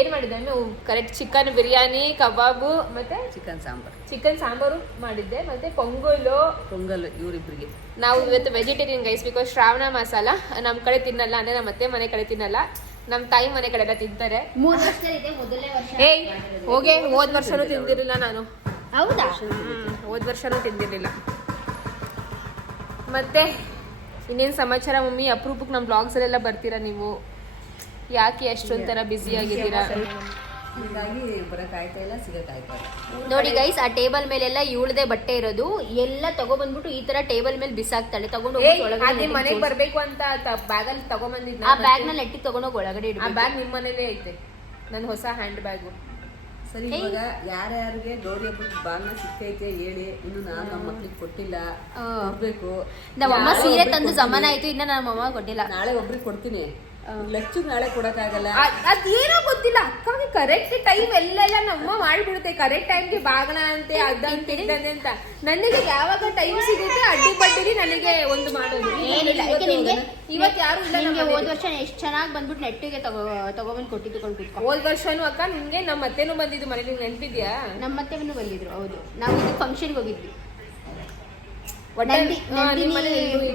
ಏನ್ ಮಾಡಿದ್ದೆ? ಕರೆಕ್ಟ್ ಚಿಕನ್ ಬಿರಿಯಾನಿ ಕಬಾಬು ಮತ್ತೆ ಚಿಕನ್ ಸಾಂಬಾರ್. ಚಿಕನ್ ಸಾಂಬಾರು ಮಾಡಿದ್ದೆ. ಮತ್ತೆ ಪೊಂಗಲು. ಪೊಂಗಲ್ ಇವರಿಬ್ಬರಿಗೆ ನಾವು ಇವತ್ತು vegetarian guys because Shravana masala ನಮ್ಮ ಕಡೆ ತಿನ್ನಲ್ಲ ಅಂದ್ರೆ ನಮ್ಮ ಅತ್ತೆ ಮನೆ ಕಡೆ ತಿನ್ನಲ್ಲ ನಮ್ಮ ತಾಯಿ ಮನೆ ಕಡೆ ಎಲ್ಲ ತಿಂತಾರೆ ಏಯ್ ಹೋಗೆ ಹೋದ್ ವರ್ಷನೂ ತಿಂದಿರಲಿಲ್ಲ ನಾನು. ಹೌದಾ? ಹೋದ ಹೋದ್ ವರ್ಷನೂ ತಿಂದಿರಲಿಲ್ಲ. ಮತ್ತೆ ಇನ್ನೇನ್ ಸಮಾಚಾರ ಮಮ್ಮಿ? ಅಪರೂಪಕ್ಕೆ ನಮ್ಮ ಬ್ಲಾಗ್ಸಲ್ಲೆಲ್ಲ ಬರ್ತೀರಾ ನೀವು? ಯಾಕೆ ಅಷ್ಟೊಂಥರ ಬ್ಯುಸಿ ಆಗಿದ್ದೀರಾ? ಹೀಗಾಗಿ ಬರೋಕ್ಕಾಯ್ತಾ ಇಲ್ಲ ಸಿಗೋಕ್ಕಾಯ್ತಾ ಇಲ್ಲ. ನೋಡಿ ಗೈಸ್ ಆ ಟೇಬಲ್ ಮೇಲೆಲ್ಲ ಇವಳದೆ ಬಟ್ಟೆ ಇರೋದು. ಎಲ್ಲ ತಗೊಬಂದ್ಬಿಟ್ಟು ಈ ತರ ಟೇಬಲ್ ಮೇಲೆ ಬಿಸಾಕ್ತಾಳೆ. ತಗೊಂಡು ಅದೇ ಮನೆಗೆ ಬರ್ಬೇಕು ಅಂತ ಬ್ಯಾಗಲ್ಲಿ ತಗೊಂಬಂದಿದ್ನ ಆ ಬ್ಯಾಗ್ನಲ್ಲಿ ಎಟ್ಟಿ ತಗೊಂಡೋಗಿ ಒಳಗಡೆ ಆ ಇಡ್ಬೇಕು ಬ್ಯಾಗ್ ನಿಮ್ಮ ಮನೇಲೇ ಐತೆ. ನನ್ನ ಹೊಸ ಹ್ಯಾಂಡ್ ಬ್ಯಾಗ್ ಸರಿ ಇವಾಗ ಯಾರ್ಯಾರಿಗೆ ಗೌರಿ ಹಬ್ಬದ ಬಾಲ್ನ ಸಿಕ್ಕೈತೆ ಹೇಳಿ ಇನ್ನು ನಾನು ನಮ್ಮ ಮಕ್ಳಿಗೆ ಕೊಟ್ಟಿಲ್ಲ. ಕೊಡ್ಬೇಕು. ನಮ್ಮಮ್ಮ ಅಮ್ಮ ಸೀರೆ ತಂದು. ಜಮಾನ ಆಯ್ತು ಇನ್ನ ನಮ್ಮಮ್ಮ ಕೊಟ್ಟಿಲ್ಲ. ನಾಳೆ ಒಬ್ರಿಗೆ ಕೊಡ್ತೀನಿ. ಲಚ್ಚುಗ್ ನಾಳೆ ಕೊಡಕ್ಕಾಗಲ್ಲ. ಅದ್- ಅದೇನೋ ಗೊತ್ತಿಲ್ಲ. ಅಕ್ಕಗೆ ಕರೆಕ್ಟ್ ಟೈಮ್ ಎಲ್ಲ ಎಲ್ಲ ನಮ್ಮ ಮಾಡ್ಬಿಡುತ್ತೆ. ಕರೆಕ್ಟ್ ಟೈಮ್ಗೆ ಬಾಗಣ ಅಂತೆ ಅದಂತೆ ಇದಂತೆ ಅಂತ. ನನಗೆ ಯಾವಾಗ ಟೈಮ್ ಸಿಗುತ್ತೆ ಅಡ್ಡಿ ಬಡ್ಡಿಲಿ ನನಗೆ ಒಂದು ಮಾಡೋದು. ಇವತ್ತು ಯಾರು ಇಲ್ಲ ನಿಮಗೆ ಹೋದ ವರ್ಷ ಎಷ್ಟು ಚೆನ್ನಾಗಿ ಬಂದ್ಬಿಟ್ಟು ನೆಟ್ಟಿಗೆ ತಗೋ ತಗೊಬಂದು ಕೊಟ್ಟಿದ್ದು ಕೊಂಡು ಹೋದ ಹೋದ್ ವರ್ಷನೂ ಅಕ್ಕ ನಿಮಗೆ ನಮ್ಮ ಅತ್ತೆನೂ ಬಂದಿದ್ದು ಮನೇಲಿ. ನೆನ್ಪಿದ್ಯಾ? ನಮ್ಮ ಅತ್ತೆನೂ ಬಂದಿದ್ರು ಹೌದು. ನಾವು ಇದು ಫಂಕ್ಷನ್ಗೆ ಹೋಗಿದ್ವಿ ಒಟ್ಟ- ನಂದಿ- ಹಾ, ನಿಮ್ ನಂದಿನಿ ಮನೇಲಿ ಇಬ್ರು ಇದ್ರು.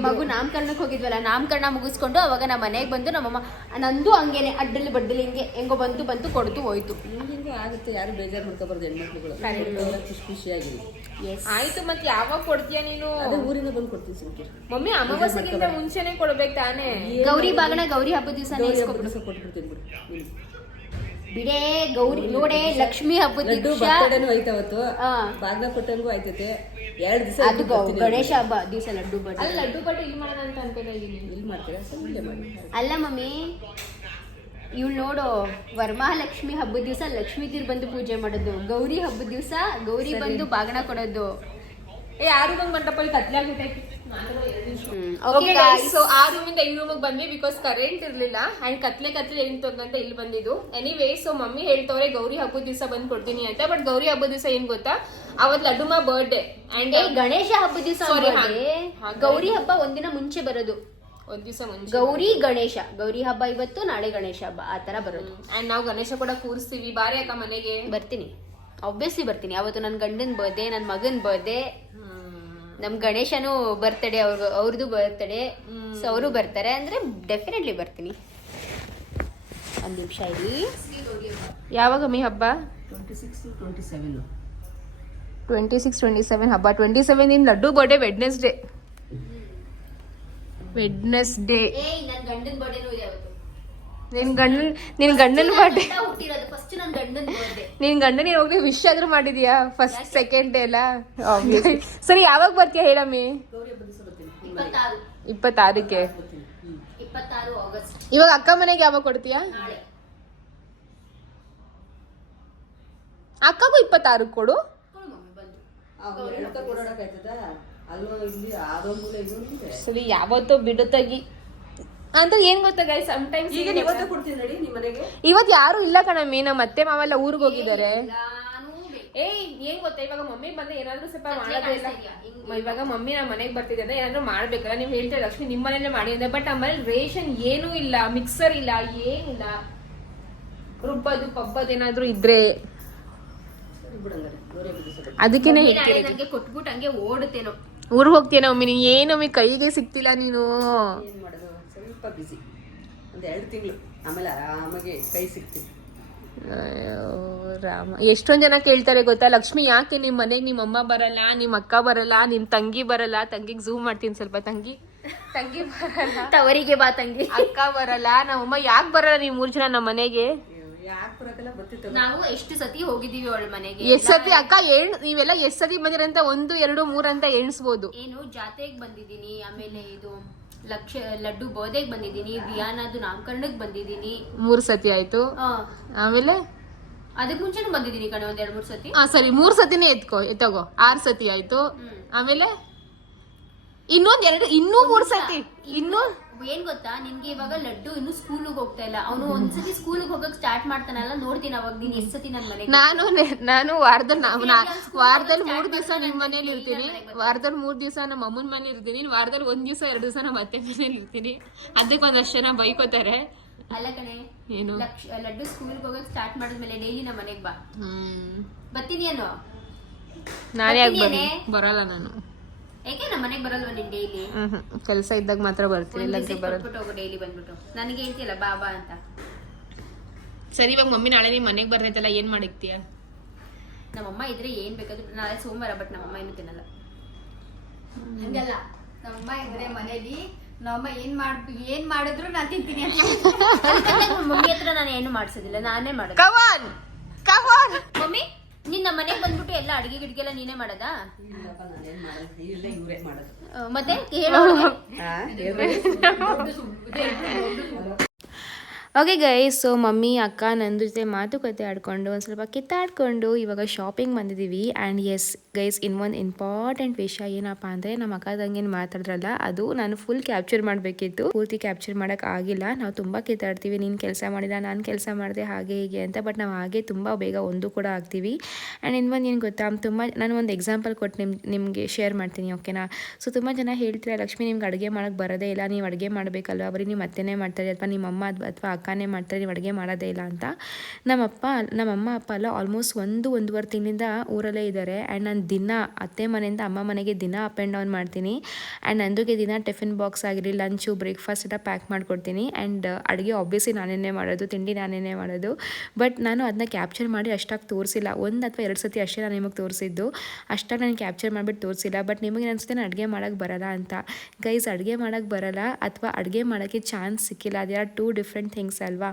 ಮಗು ನಾಮಕರಣಕ್ಕೆ ಹೋಗಿದ್ವಲ್ಲ ನಾಮಕರಣ ಮುಗಿಸ್ಕೊಂಡು ಅವಾಗ ನಮ್ಮ ಮನೆಗೆ ಬಂದು ನಮ್ಮಮ್ಮ ನಂದು ಹಂಗೇನೆ ಅಡ್ಡಲಿ ಬಡ್ಡಲಿ ಹಿಂಗೆ ಹೆಂಗೋ ಬಂತು ಬಂತು ಕೊಡ್ತು ಹೋಯ್ತು. ಹಿಂಗೆ ಆಗುತ್ತೆ ಯಾರು ಬೇಜಾರು ಮಾಡ್ಕೋಬಾರ್ದು ಹೆಣ್ಮಕ್ಳುಗಳು. ಖುಷಿ ಖುಷಿಯಾಗಿ ಆಯ್ತು ಮತ್ತೆ ಯಾವಾಗ ಕೊಡ್ತೀಯ ನೀನು? ಅದೇ ಊರಿಂದ ಬಂದು ಕೊಡ್ತೀನಿ ಸುಮ್ಕೆ ಮಮ್ಮಿ ಅಮಾವಾಸ್ಯೆಗಿಂತ ಮುಂಚೆನೆ ಕೊಡ್ಬೇಕು ತಾನೇ? ಗೌರಿ ಬಾಗಣ ಗೌರಿ ಹಬ್ಬದ ದಿವಸ ಕೊಟ್ಬಿಡ್ತೀನಿ ಬಿಡು ಬಿಡೇ ಗೌರಿ ನೋಡೇ ಲಕ್ಷ್ಮಿ ಹಬ್ಬದ ದಿವಸ. ಬಾಗ್ನ ಕೊಟ್ಟಂಗೂ ಆಯ್ತೈತೆ ಎರಡು ದಿವಸ ಅದು ಗೌ- ಗಣೇಶ ಹಬ್ಬ ದಿವಸ ಲಡ್ಡು ಬಡ್ಡೆ ಅಲ್ಲ ಲಡ್ಡು ಬಟ್ಟೆ ಇಲ್ಲಿ ಮಾಡೋಣ ಅಂತ ಅನ್ಕೋತಾ ಇದೀನಿ. ಇಲ್ಲಿ ಮಾಡ್ತೀರಾ? ಸರ್ ಇಲ್ಲೇ ಮಾಡಿ. ಅಲ್ಲ ಮಮ್ಮಿ ಇವ್ ನೋಡು ವರಮಹಾಲಕ್ಷ್ಮಿ ಹಬ್ಬದ ದಿವಸ ಲಕ್ಷ್ಮೀ ತೀರ್ ಬಂದು ಪೂಜೆ ಮಾಡೋದು ಗೌರಿ ಹಬ್ಬದ ದಿವಸ ಗೌರಿ ಬಂದು ಬಾಗಣ ಕೊಡೋದು. ಏ ಯಾರು ಬಂದು ಮಂಟಪ ಇಲ್ಲಿ ಕತ್ಲೆ ಆಗ್ಬಿಟ್ಟೈತಿ ಓಕೆ ಸೊ ಆ ರೂಮಿಂದ ಈ ರೂಮಿಗೆ ಬಂದ್ವಿ ಬಿಕಾಸ್ ಕರೆಂಟ್ ಇರ್ಲಿಲ್ಲ ಅಂಡ್ ಕತ್ಲೆ ಕತ್ಲೆ ಎಂಟು ಅಂತ ಇಲ್ಲಿ ಬಂದಿದ್ದು. ಎನಿವೇ ಸೊ ಮಮ್ಮಿ ಹೇಳ್ತವ್ರೆ ಗೌರಿ ಹಬ್ಬದ ದಿವಸ ಬಂದ್ ಕೊಡ್ತೀನಿ ಅಂತ ಬಟ್ ಗೌರಿ ಹಬ್ಬದ ದಿವಸ ಏನ್ ಗೊತ್ತಾ? ಅವತ್ ಲಡ್ಡುಮಾ ಬರ್ಡೇ ಅಂಡ್ ಗಣೇಶ ಹಬ್ಬದ ದಿವಸ ಗೌರಿ ಹಬ್ಬ ಒಂದಿನ ಮುಂಚೆ ಬರೋದು. ಒಂದ್ ದಿವಸ ಮುಂಚೆ. ಗೌರಿ ಗಣೇಶ. ಗೌರಿ ಹಬ್ಬ ಇವತ್ತು ನಾಳೆ ಗಣೇಶ ಹಬ್ಬ. ಆ ತರ ಬರೋದು. ಅಂಡ್ ನಾವು ಗಣೇಶ ಕೂಡ ಕೂರಿಸ್ತೀವಿ. ಬಾರಿ ಅಕ್ಕ ಮನೆಗೆ. ಬರ್ತೀನಿ. ಆಬ್ವಿಯಸ್ಲಿ ಬರ್ತೀನಿ. ಅವತ್ತು ನನ್ನ ಗಂಡನ ಬರ್ಡೇ ನನ್ನ ಮಗನ ಬರ್ಡೇ ನಮ್ ಗಣೇಶನು ಬರ್ತಡೆ ಅವ್ರ ಅವ್ರದ್ದು ಬರ್ತಡೆ ಸೊ ಅವರು ಬರ್ತಾರೆ ಅಂದ್ರೆ ಡೆಫಿನೆಟ್ಲಿ ಬರ್ತೀನಿ. ಒಂದ್ ನಿಮಿಷ ಇಲ್ಲಿ ಯಾವಾಗ ಮೀ ಹಬ್ಬ? ಟ್ವೆಂಟಿ ಸಿಕ್ಸ್ ಟ್ವೆಂಟಿ ಸೆವೆನ್ ಹಬ್ಬ twenty seven in Laddu birthday Wednesday Wednesday ನನ್ನ ಗಂಡನ ಬರ್ಡೇನೂ ಇದೆ ಅವತ್ತು ನಿನ್ ಗಂಡನ್ ನಿನ್ ಗಂಡನ ಬರ್ಡೇ ಹುಟ್ಟಿರೋದು ಫಸ್ಟ್ ನನ್ನ ಗಂಡನ ಬರ್ಡೇ ನಿನ್ ಗಂಡನ ಹೋಗಿ ವಿಶ್ ಆದ್ರೂ ಮಾಡಿದ್ಯಾ? ಫಸ್ಟ್ ಸೆಕೆಂಡ್ ಡೇ ಎಲ್ಲ ಸರಿ ಯಾವಾಗ ಬರ್ತೀಯ ಹೇಳಮ್ಮಿ? ಇಪ್ಪತ್ತಾರಕ್ಕೆ. ಇವಾಗ ಅಕ್ಕ ಮನೆಗೆ ಯಾವಾಗ ಕೊಡ್ತೀಯಾ? ನಾಳೆ. ಅಕ್ಕಗೂ ಇಪ್ಪತ್ತಾರು ಕೊಡು. ಸರಿ ಯಾವತ್ತೋ ಬಿಡು ತಗಿ ಅಂತ ಏನ್ ಗೊತ್ತಾ ಗೈ ಟೈಮ್ಸ್ ಈಗ ಇವತ್ತೇ ಕೊಡ್ತೀನಿ ನೋಡಿ ನಿಮ್ಮ ಮನೆಗೆ. ಇವತ್ ಯಾರು ಇಲ್ಲ ಕಣಮ್ಮಿ ನಮ್ಮ ಅತ್ತೆ ಮಾವೆಲ್ಲ ಊರಿಗೆ ಹೋಗಿದ್ದಾರೆ. ನಾನು ಏಯ್ ಏನ್ ಗೊತ್ತಾ? ಇವಾಗ ಮಮ್ಮಿ ಬಂದ್ರೆ ಏನಾದ್ರೂ ಸ್ವಲ್ಪ ಮಾಡೋದಿಲ್ಲ. ಇವಾಗ ಮಮ್ಮಿ ನಮ್ಮ ಮನೆಗೆ ಬರ್ತಿದ್ದೆ ಅಂದ್ರೆ ಏನಾದ್ರೂ ಮಾಡ್ಬೇಕಲ್ಲ. ನೀವು ಹೇಳ್ತೀರ ಲಕ್ಷ್ಮಿ ನಿಮ್ಮ ಮನೇಲೆ ಮಾಡಿ ಅಂದ್ರೆ ಬಟ್ ಆಮೇಲೆ ರೇಷನ್ ಏನೂ ಇಲ್ಲ ಮಿಕ್ಸರ್ ಇಲ್ಲ ಏನಿಲ್ಲ ರುಬ್ಬದು ಪಬ್ಬದು ಏನಾದ್ರೂ ಇದ್ರೆ. ಅದಕ್ಕೇನೆ ಕೊಟ್ಬಿಟ್ಟು ಹಂಗೆ ಓಡುತ್ತೇನೋ. ಊರಿಗೆ ಹೋಗ್ತೀಯ ಮಮ್ಮಿ? ನೀನ್ ಏನೊಮ್ಮಿ ಕೈಗೆ ಸಿಕ್ತಿಲ್ಲ ನೀನು. ಸ್ವಲ್ಪ ಬಿಸಿ ಒಂದು ಎರಡು ತಿಂಗಳು. ಆಮೇಲೆ ಆರಾಮಾಗಿ ಕೈ ಸಿಗ್ತೀನಿ. ಅಯ್ಯೋ, ರಾಮ. ಎಷ್ಟೊಂದು ಜನ ಕೇಳ್ತಾರೆ ಗೊತ್ತಾ? ಲಕ್ಷ್ಮಿ ಯಾಕೆ ನಿಮ್ಮ ಮನೆಗೆ ನಿಮ್ಮ ಅಮ್ಮ ಬರಲ್ಲ ನಿಮ್ಮ ಅಕ್ಕ ಬರಲ್ಲ ನಿಮ್ಮ ತಂಗಿ ಬರಲ್ಲ? ತಂಗಿಗೆ ಝೂಮ್ ಮಾಡ್ತೀನಿ ಸ್ವಲ್ಪ. ತಂಗಿ? ತಂಗಿ ಬರಲ್ಲ. ತವರಿಗೆ ಬಾ ತಂಗಿ. ಅಕ್ಕ ಬರಲ್ಲ. ನಮ್ಮಮ್ಮ ಯಾಕೆ ಬರಲ್ಲ ನೀವು ಮೂರು ಜನ ನಮ್ಮ ಮನೆಗೆ? ನಾವು ಎಷ್ಟು ಸತಿ ಹೋಗಿದೀವಿ ಅವಳ ಮನೆಗೆ? ಎಷ್ಟ್ ಸತಿ? ಅಕ್ಕ ಎಣ್ ನೀವೆಲ್ಲ ಎಷ್ಟ್ ಸತಿ ಬಂದಿರಂತ? ಒಂದು ಎರಡು ಮೂರ್ ಅಂತ ಎಣಿಸ್ಬೋದು. ಏನು ಜಾತ್ರೆಗೆ ಬಂದಿದ್ದೀನಿ ಆಮೇಲೆ ಇದು ಲಕ್ಷ ಲಡ್ಡು ಬೋಧೆಗೆ ಬಂದಿದ್ದೀನಿ ವಿಯಾನದು ನಾಮಕರಣಕ್ಕೆ ಬಂದಿದ್ದೀನಿ. ಮೂರ್ ಸತಿ ಆಯ್ತು. ಆ, ಆಮೇಲೆ? ಅದಕ್ ಮುಂಚೆನೂ ಬಂದಿದ್ದೀನಿ ಕಣೆ ಒಂದ್ ಎರಡ್ ಮೂರ್ ಸತಿ. ಆ ಸರಿ. ಮೂರ್ ಸತಿನೇ ಎತ್ಕೋ ಎತ್ತಗೋ. ಆರ್ ಸತಿ ಆಯ್ತು. ಆಮೇಲೆ? ಇನ್ನೊಂದ್ ಎರಡು ಇನ್ನೂ ಮೂರ್ ಸತಿ. ಇನ್ನೂ ಏನ್ ಗೊತ್ತಾ? ನಿನ್ಗೆ ಇವಾಗ ಲಡ್ಡು ಇನ್ನು ಸ್ಕೂಲಿಗೆ ಹೋಗ್ತಾ ಇಲ್ಲ. ಅವನು ಒಂದ್ಸತಿ ಸ್ಕೂಲಿಗೆ ಹೋಗಕ್ ಸ್ಟಾರ್ಟ್ ಮಾಡ್ತಾನಲ್ಲ ನೋಡ್ತೀನಿ ಅವಾಗ. ನೀನ್ ಎಷ್ಟ್ ಸತಿ ನನ್ ಮನೆಗೆ ನಾನು ನೆ- ನಾನು ವಾರದಲ್ಲಿ ನಾವು ವಾರದಲ್ಲಿ ಮೂರ್ ದಿವಸ ನಿಮ್ ಮನೇಲಿ ಇರ್ತೀನಿ. ವಾರದಲ್ಲಿ ಮೂರ್ ದಿವಸ ನಮ್ಮ ಅಮ್ಮನ ಮನೆ ಇರ್ತೀನಿ. ವಾರದಲ್ಲಿ ಒಂದ್ ದಿವಸ ಎರಡು ದಿವಸ ನಮ್ಮ ಅತ್ತೆ ಮನೇಲಿ ಇರ್ತೀನಿ. ಅದಕ್ಕೆ ಒಂದಷ್ಟು ಜನ ಬೈಕೋತಾರೆ. ಅಲ್ಲ ಕಣೆ ಏನು? ಲಕ್ಷ ಲಡ್ಡು ಸ್ಕೂಲಿಗೆ ಹೋಗಕ್ ಸ್ಟಾರ್ಟ್ ಮಾಡಿದ್ಮೇಲೆ ಡೈಲಿ ನಮ್ಮ ಮನೆಗ್ ಬಾ. ಹ್ಮ್. ಬರ್ತೀನಿ ಏನು ನಾನೇ ಬರ್ ಬರಲ್ಲ ನಾನು. ಯಾಕೆ ನಮ್ಮ ಮನೆಗ್ ಬರಲ್ವಾ ನೀನ್ ಡೈಲಿ ಹ್ಮ್ ಹ್ಮ್. ಕೆಲಸ ಇದ್ದಾಗ ಮಾತ್ರ ಬರ್ತೀನಿ ಇಲ್ಲಾಂದ್ರೆ ಬರಲ್ಲ ಕೊಟ್ಬಿಟ್ಟು ಹೋಗು ಡೈಲಿ ಬಂದ್ಬಿಟ್ಟು. ನನಗೆ ಹೇಳ್ತಿಲ್ಲ ಬಾ ಬಾ ಅಂತ. ಸರಿ ಇವಾಗ ಮಮ್ಮಿ ನಾಳೆ ನಿಮ್ ಮನೆಗೆ ಬರ್ತೈತಲ್ಲ ಏನ್ ಮಾಡಿಕ್ತೀಯ ನಮ್ಮಮ್ಮ ಇದ್ರೆ ಏನ್ ಬೇಕಾದ್ರೂ ನಾಳೆ ಸೋಮವಾರ ಬಟ್ ನಮ್ಮಮ್ಮ ಏನು ತಿನ್ನಲ್ಲ. ಹಂಗಲ್ಲ. ನಮ್ಮಮ್ಮ ಇದ್ರೆ ಮನೇಲಿ ನಮ್ಮಮ್ಮ ಏನ್ ಮಾಡ್ ಏನ್ ಮಾಡಿದ್ರು ನಾನ್ ತಿಂತೀನಿ ಅಂತ. ಮಮ್ಮಿ ಹತ್ರ ನಾನು ಏನು ಮಾಡಿಸೋದಿಲ್ಲ ನಾನೇ ಮಾಡೋದು. Come on come on mummy? ನೀನ್ ಮನೆಗೆ ಮನೆಗ್ ಬಂದ್ಬಿಟ್ಟು ಎಲ್ಲ ಅಡಿಗೆ ಗಿಡಿಗೆಲ್ಲ ನೀನೇ ಮಾಡೋದಾ? ಇಲ್ಲಪ್ಪ ನಾನೇನ್ ಮಾಡೋದು ಇಲ್ಲೇ ಇವರೇ ಮಾಡೋದು. ಮತ್ತೆ? ಹೇಳೋ ಓಕೆ ಗೈಸ್ ಸೊ ಮಮ್ಮಿ, ಅಕ್ಕ ನನ್ನ ಜೊತೆ ಮಾತುಕತೆ ಆಡ್ಕೊಂಡು ಒಂದು ಸ್ವಲ್ಪ ಕಿತ್ತಾಡ್ಕೊಂಡು ಇವಾಗ ಶಾಪಿಂಗ್ ಬಂದಿದ್ದೀವಿ ಆ್ಯಂಡ್ ಎಸ್ ಗೈಸ್ ಇನ್ನೊಂದು ಇಂಪಾರ್ಟೆಂಟ್ ವಿಷಯ ಏನಪ್ಪ ಅಂದರೆ ನಮ್ಮ ಅಕ್ಕ ತಂಗೇನು ಮಾತಾಡಿದ್ರಲ್ಲ, ಅದು ನಾನು ಫುಲ್ ಕ್ಯಾಪ್ಚರ್ ಮಾಡಬೇಕಿತ್ತು. ಪೂರ್ತಿ ಕ್ಯಾಪ್ಚರ್ ಮಾಡೋಕೆ ಆಗಿಲ್ಲ. ನಾವು ತುಂಬ ಕಿತ್ತಾಡ್ತೀವಿ. ನೀನು ಕೆಲಸ ಮಾಡಿಲ್ಲ ನಾನು ಕೆಲಸ ಮಾಡಿದೆ ಹಾಗೆ ಹೀಗೆ ಅಂತ ಬಟ್ ನಾವು ಹಾಗೆ ತುಂಬ ಬೇಗ ಒಂದು ಕೂಡ ಆಗ್ತೀವಿ. ಆ್ಯಂಡ್ ಇನ್ನೊಂದು ಏನು ಗೊತ್ತಾ, ತುಂಬ, ನಾನು ಒಂದು ಎಕ್ಸಾಂಪಲ್ ಕೊಟ್ಟು ನಿಮ್, ನಿಮಗೆ ಶೇರ್ ಮಾಡ್ತೀನಿ ಓಕೆನಾ ಸೊ ತುಂಬ ಜನ ಹೇಳ್ತೀರಾ, ಲಕ್ಷ್ಮಿ, ನಿಮ್ಗೆ ಅಡುಗೆ ಮಾಡೋಕ್ಕೆ ಬರೋದೇ ಇಲ್ಲ. ನೀವು ಅಡುಗೆ ಮಾಡಬೇಕಲ್ವ? ಬರೀ ನಿಮ್ಮ ಅತ್ತೆನೇ ಮಾಡ್ತಾರೆ ಅಥವಾ ನಿಮ್ಮ ಅಮ್ಮ ಅಥವಾ ಅಕ್ಕನೇ ಮಾಡ್ತಾರೆ ನೀವು ಅಡುಗೆ ಮಾಡೋದೇ ಇಲ್ಲ ಅಂತ. ನಮ್ಮಪ್ಪ, ನಮ್ಮಮ್ಮ, ಅಪ್ಪ ಅಲ್ಲ ಆಲ್ಮೋಸ್ಟ್ ಒಂದು, ಒಂದೂವರೆ ತಿಂಗಳಿಂದ ಊರಲ್ಲೇ ಇದ್ದಾರೆ. ಆ್ಯಂಡ್ ನಾನು ದಿನ ಅತ್ತೆ ಮನೆಯಿಂದ ಅಮ್ಮ ಮನೆಗೆ ದಿನ ಅಪ್ ಆ್ಯಂಡ್ ಡೌನ್ ಮಾಡ್ತೀನಿ. ಆ್ಯಂಡ್ ನಂದುಗೆ ದಿನ ಟಿಫಿನ್ ಬಾಕ್ಸ್ ಆಗಿರಲಿ ಲಂಚು ಬ್ರೇಕ್ಫಾಸ್ಟ್ ಎಲ್ಲ ಪ್ಯಾಕ್ ಮಾಡಿಕೊಡ್ತೀನಿ. ಆ್ಯಂಡ್ ಅಡುಗೆ ಆಬ್ವಿಯಸ್ಲಿ ನಾನೇನೇ ಮಾಡೋದು, ತಿಂಡಿ ನಾನೇನೇ ಮಾಡೋದು. ಬಟ್ ನಾನು ಅದನ್ನ ಕ್ಯಾಪ್ಚರ್ ಮಾಡಿ ಅಷ್ಟಾಗಿ ತೋರಿಸಿಲ್ಲ. ಒಂದು ಅಥವಾ ಎರಡು ಸತಿ ಅಷ್ಟೇ ನಾನು ನಿಮಗೆ ತೋರಿಸಿದ್ದು. ಅಷ್ಟಾಗಿ ನಾನು ಕ್ಯಾಪ್ಚರ್ ಮಾಡಿಬಿಟ್ಟು ತೋರಿಸಿಲ್ಲ. ಬಟ್ ನಿಮಗೆ ಅನಿಸುತ್ತೆ ನಾನು ಅಡುಗೆ ಮಾಡೋಕ್ಕೆ ಬರಲ್ಲ ಅಂತ. ಗೈಸ್ ಅಡುಗೆ ಮಾಡೋಕ್ಕೆ ಬರಲ್ಲ. ಅಥವಾ ಅಡುಗೆ ಮಾಡೋಕ್ಕೆ ಚಾನ್ಸ್ ಸಿಕ್ಕಿಲ್ಲ. ಅದೇ ಆರ್ ಟೂ ಡಿಫ್ರೆಂಟ್ ಥಿಂಗ್ಸ್ ಅಲ್ವಾ?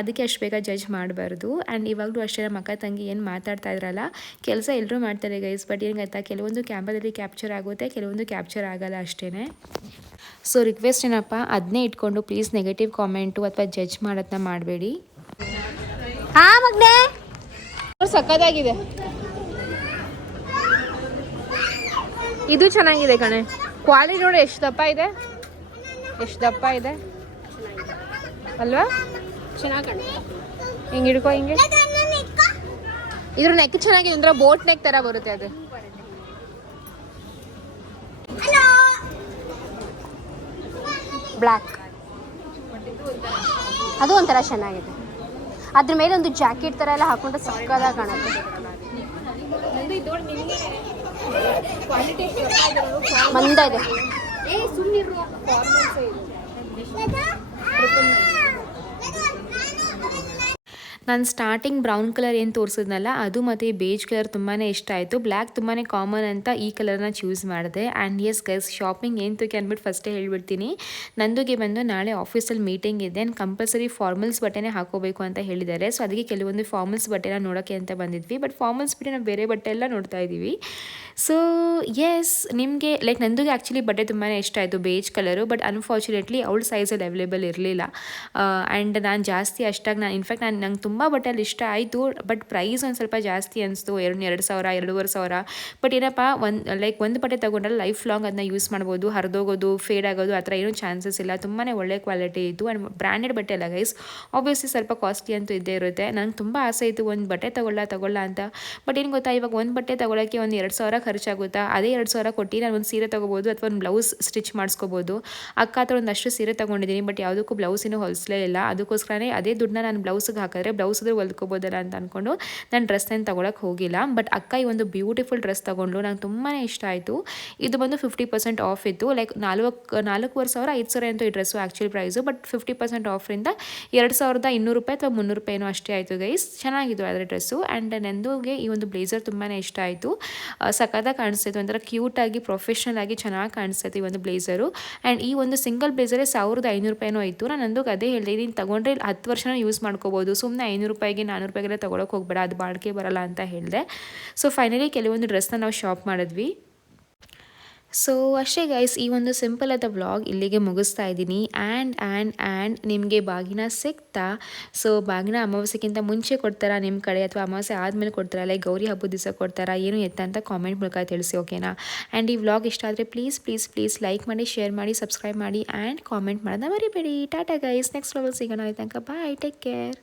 ಅದಕ್ಕೆ ಅಷ್ಟು ಬೇಗ ಜಡ್ಜ್ ಮಾಡಬಾರ್ದು. ಆ್ಯಂಡ್ ಇವಾಗಲೂ ಅಷ್ಟೇ ನಮ್ಮ ಅಕ್ಕ ತಂಗಿ ಏನು ಮಾತಾಡ್ತಾ ಇದ್ರಲ್ಲ ಕೆಲಸ ಎಲ್ಲರೂ ಮಾಡ್ತಾರೆ ಗೈಸ್ ಬಟ್ ಏನು ಗೊತ್ತಾ? ಕೆಲವೊಂದು ಕ್ಯಾಮ್ರಾದಲ್ಲಿ ಕ್ಯಾಪ್ಚರ್ ಆಗುತ್ತೆ ಕೆಲವೊಂದು ಕ್ಯಾಪ್ಚರ್ ಆಗಲ್ಲ ಅಷ್ಟೇ ಸೊ ರಿಕ್ವೆಸ್ಟ್ ಏನಪ್ಪ? ಅದನ್ನೇ ಇಟ್ಕೊಂಡು ಪ್ಲೀಸ್ ನೆಗೆಟಿವ್ ಕಾಮೆಂಟು ಅಥವಾ ಜಡ್ಜ್ ಮಾಡೋದನ್ನ ಮಾಡಬೇಡಿ. ಸಕ್ಕದಾಗಿದೆ ಇದು ಚೆನ್ನಾಗಿದೆ ಕಣೆ. ಕ್ವಾಲಿಟಿ ನೋಡಿ ಎಷ್ಟು ದಪ್ಪ ಇದೆ? ಎಷ್ಟು ದಪ್ಪ ಇದೆ? ಅಲ್ವಾ? ಚೆನ್ನಾಗಿ ಹಿಂಗೆ ಹಿಡ್ಕೊ ಹಿಂಗೆ ಇದ್ರ ನೆಕ್ ಚೆನ್ನಾಗಿದೆ ಅಂದ್ರೆ ಬೋಟ್ ನೆಕ್ ತರ ಬರುತ್ತೆ ಅದು. ಬ್ಲ್ಯಾಕ್ ಅದು ಒಂಥರ ಚೆನ್ನಾಗಿದೆ. ಅದ್ರ ಮೇಲೆ ಒಂದು ಜಾಕೆಟ್ ಥರ ಎಲ್ಲ ಹಾಕೊಂಡ್ರೆ ಸಕ್ಕದಾಗ ಕಾಣುತ್ತೆ. ಮಂದ ಇದೆ. ನಾನು ಸ್ಟಾರ್ಟಿಂಗ್ ಬ್ರೌನ್ ಕಲರ್ ಏನು ತೋರಿಸಿದ್ನಲ್ಲ, ಅದು ಮತ್ತು ಬೇಜ್ ಕಲರ್ ತುಂಬಾ ಇಷ್ಟ ಆಯಿತು. ಬ್ಲ್ಯಾಕ್ ತುಂಬಾ ಕಾಮನ್ ಅಂತ ಈ ಕಲರ್ನ ಚೂಸ್ ಮಾಡಿದೆ. ಆ್ಯಂಡ್ ಎಸ್ ಗೈಸ್ ಶಾಪಿಂಗ್ ಏನು ತೋಕೆ ಅಂದ್ಬಿಟ್ಟು ಫಸ್ಟೇ ಹೇಳ್ಬಿಡ್ತೀನಿ. ನಂದುಗೆ ಬಂದು ನಾಳೆ ಆಫೀಸಲ್ಲಿ ಮೀಟಿಂಗ್ ಇದೆ. ಆ್ಯಂಡ್ ಕಂಪಲ್ಸರಿ ಫಾರ್ಮಲ್ಸ್ ಬಟ್ಟೆನೇ ಹಾಕೋಬೇಕು ಅಂತ ಹೇಳಿದ್ದಾರೆ. ಸೊ ಅದಕ್ಕೆ ಕೆಲವೊಂದು ಫಾರ್ಮಲ್ಸ್ ಬಟ್ಟೆನ ನೋಡೋಕ್ಕೆ ಅಂತ ಬಂದಿದ್ವಿ. ಬಟ್ ಫಾರ್ಮಲ್ಸ್ ಬಿಟ್ಟು ನಾವು ಬೇರೆ ಬಟ್ಟೆ ಎಲ್ಲ ನೋಡ್ತಾ ಇದ್ದೀವಿ. ಸೊ ಎಸ್ ನಿಮಗೆ ಲೈಕ್ ನಂದುಗೆ ಆ್ಯಕ್ಚುಲಿ ಬಟ್ಟೆ ತುಂಬಾ ಇಷ್ಟ ಆಯಿತು ಬೇಜ್ ಕಲರು ಬಟ್ ಅನ್ಫಾರ್ಚುನೇಟ್ಲಿ ಅವಳ ಸೈಜಲ್ಲಿ ಅವೈಲೇಬಲ್ ಇರಲಿಲ್ಲ. ಆ್ಯಂಡ್ ನಾನು ಜಾಸ್ತಿ ಅಷ್ಟಾಗಿ ನಾನು ಇನ್ಫ್ಯಾಕ್ಟ್ ನಾನು, ನಂಗೆ ತುಂಬ ಬಟ್ಟೆ ಅಲ್ಲಿ ಇಷ್ಟ ಆಯಿತು ಬಟ್ ಪ್ರೈಸ್ ಒಂದು ಸ್ವಲ್ಪ ಜಾಸ್ತಿ ಅನಿಸ್ತು, ಎರಡು ಎರಡು ಸಾವಿರ, ಎರಡೂವರೆ ಸಾವಿರ. ಬಟ್ ಏನಪ್ಪ, ಒಂದು ಲೈಕ್ ಒಂದು ಬಟ್ಟೆ ತೊಗೊಂಡ್ರೆ ಲೈಫ್ ಲಾಂಗ್ ಅದನ್ನ ಯೂಸ್ ಮಾಡ್ಬೋದು, ಹರಿದೋಗೋದು ಫೇಡ್ ಆಗೋದು, ಆ ಥರ ಏನೂ ಚಾನ್ಸಸ್ ಇಲ್ಲ. ತುಂಬಾ ಒಳ್ಳೆ ಕ್ವಾಲಿಟಿ ಇತ್ತು. ಆ್ಯಂಡ್ ಬ್ರ್ಯಾಂಡೆಡ್ ಬಟ್ಟೆ ಅಲ್ಲ ಗೈಸ್ ಆಬ್ವಿಯಸ್ಲಿ ಸ್ವಲ್ಪ ಕಾಸ್ಟ್ಲಿ ಅಂತೂ ಇದ್ದೇ ಇರುತ್ತೆ. ನಂಗೆ ತುಂಬ ಆಸೆ ಇತ್ತು, ಒಂದು ಬಟ್ಟೆ ತಗೊಳ್ಳ ತಗೊಳ್ಳ ಅಂತ. ಬಟ್ ಏನು ಗೊತ್ತಾ, ಇವಾಗ ಒಂದು ಬಟ್ಟೆ ತಗೊಳ್ಳೋಕ್ಕೆ ಒಂದು ಎರಡು ಸಾವಿರ ಖರ್ಚಾಗುತ್ತಾ? ಅದೇ ಎರಡು ಸಾವಿರ ಕೊಟ್ಟು ನಾನು ಒಂದು ಸೀರೆ ತೊಗೋಬೋದು ಅಥವಾ ಒಂದು ಬ್ಲೌಸ್ ಸ್ಟಿಚ್ ಮಾಡಿಸ್ಕೋಬೋದು. ಅಕ್ಕ ಹತ್ರ ಒಂದಷ್ಟು ಸೀರೆ ತೊಗೊಂಡಿದ್ದೀನಿ ಬಟ್ ಯಾವುದಕ್ಕೂ ಬ್ಲೌಸ್ ಇನ್ನೂ ಹೊಲಿಸಲೇ ಇಲ್ಲ. ಅದಕ್ಕೋಸ್ಕರನೇ ಅದೇ ದುಡ್ಡನ್ನ ನಾನು ಬ್ಲೌಸ್ಗೆ ಹಾಕಿದ್ರೆ ಬ್ಲೌಸ್ ಆದರೂ ಹೊಲ್ಕೋಬೋದಲ್ಲ ಅಂತ ಅಂದ್ಕೊಂಡು ನಾನು ಡ್ರೆಸ್ನ ತೊಗೊಳಕ್ಕೆ ಹೋಗಿಲ್ಲ. ಬಟ್ ಅಕ್ಕ ಈ ಒಂದು ಬ್ಯೂಟಿಫುಲ್ ಡ್ರೆಸ್ ತೊಗೊಂಡು ನಂಗೆ ತುಂಬಾ ಇಷ್ಟ ಆಯಿತು. ಇದು ಬಂದು ಫಿಫ್ಟಿ ಪರ್ಸೆಂಟ್ ಆಫ್ ಇತ್ತು. ಲೈಕ್ ನಾಲ್ಕು ನಾಲ್ಕೂವರೆ ಸಾವಿರ, ಐದು ಸಾವಿರ ಅಂತೂ ಈ dress actually price but fifty percent ಆಫರಿಂದ ಎರಡು ಸಾವಿರದ ಇನ್ನೂರು ರೂಪಾಯಿ ಅಥವಾ ಮುನ್ನೂರು ರೂಪಾಯಿನೂ ಅಷ್ಟೇ ಆಯಿತು ಗೈಸ್ ಚೆನ್ನಾಗಿದ್ದು ಅದರ ಡ್ರೆಸ್ಸು ಆ್ಯಂಡ್ ನಂದುಗೆ ಈ ಒಂದು ಬ್ಲೇಸರ್ ತುಂಬಾ ಇಷ್ಟ ಆಯಿತು. ಸಖತ್ತಾಗಿ ಕಾಣಿಸ್ತಿತ್ತು. ಒಂಥರ ಕ್ಯೂಟಾಗಿ ಪ್ರೊಫೆಷ್ನಲ್ ಆಗಿ ಚೆನ್ನಾಗಿ ಕಾಣಿಸ್ತೈತೆ ಈ ಒಂದು ಬ್ಲೇಸರು ಆ್ಯಂಡ್ ಈ ಒಂದು ಸಿಂಗಲ್ ಬ್ಲೇಸರೇ ಸಾವಿರದ ಐನೂರು ರೂಪಾಯಿನೂ ಆಯಿತು ನಾನು ನಂದುಗೆ ಅದೇ ಹೇಳಿದೆ ನೀನು ತಗೊಂಡ್ರೆ ಹತ್ತು ವರ್ಷನೂ ಯೂಸ್ ಮಾಡ್ಕೋಬೋದು. ಸುಮ್ಮನೆ ಐನೂರು ರೂಪಾಯಿಗೆ ನಾನ್ನೂರು ರೂಪಾಯಿಗೆಲ್ಲ ತೊಗೊಳಕ್ಕೆ ಹೋಗ್ಬೇಡ, ಅದು ಬಾಳಿಕೆ ಬರಲ್ಲ ಅಂತ ಹೇಳಿದೆ. ಸೊ ಫೈನಲಿ ಕೆಲವೊಂದು ಡ್ರೆಸ್ನ ನಾವು ಶಾಪ್ ಮಾಡಿದ್ವಿ. ಸೊ ಅಷ್ಟೇ ಗೈಸ್ ಈ ಒಂದು ಸಿಂಪಲ್ ಆದ ವ್ಲಾಗ್ ಇಲ್ಲಿಗೆ ಮುಗಿಸ್ತಾ ಇದ್ದೀನಿ. ಆ್ಯಂಡ್ ಆ್ಯಂಡ್ ಆ್ಯಂಡ್ ನಿಮಗೆ ಬಾಗಿನ ಸಿಗ್ತಾ ಸೊ ಬಾಗಿನ ಅಮಾವಾಸ್ಯಕ್ಕಿಂತ ಮುಂಚೆ ಕೊಡ್ತಾರಾ ನಿಮ್ಮ ಕಡೆ ಅಥವಾ ಅಮಾವಾಸ್ಯೆ ಆದಮೇಲೆ ಕೊಡ್ತಾರಾ? ಲೈಕ್ ಗೌರಿ ಹಬ್ಬದ ದಿವಸ ಕೊಡ್ತಾರಾ? ಏನು ಎತ್ತ ಅಂತ ಕಾಮೆಂಟ್ ಮೂಲಕ ತಿಳಿಸಿ ಓಕೆನಾ ಆ್ಯಂಡ್ ಈ ವ್ಲಾಗ್ ಇಷ್ಟ ಆದರೆ ಪ್ಲೀಸ್ ಪ್ಲೀಸ್ ಪ್ಲೀಸ್ ಲೈಕ್ ಮಾಡಿ ಶೇರ್ ಮಾಡಿ ಸಬ್ಸ್ಕ್ರೈಬ್ ಮಾಡಿ ಆ್ಯಂಡ್ ಕಾಮೆಂಟ್ ಮಾಡೋದನ್ನ ಮರಿಬೇಡಿ. ಟಾಟಾ ಗೈಸ್ ನೆಕ್ಸ್ಟ್ ವ್ಲಾಗಲ್ಲಿ ಸಿಗೋಣ ಆಯ್ತಂಕ ಬಾಯ್ ಟೇಕ್ ಕೇರ್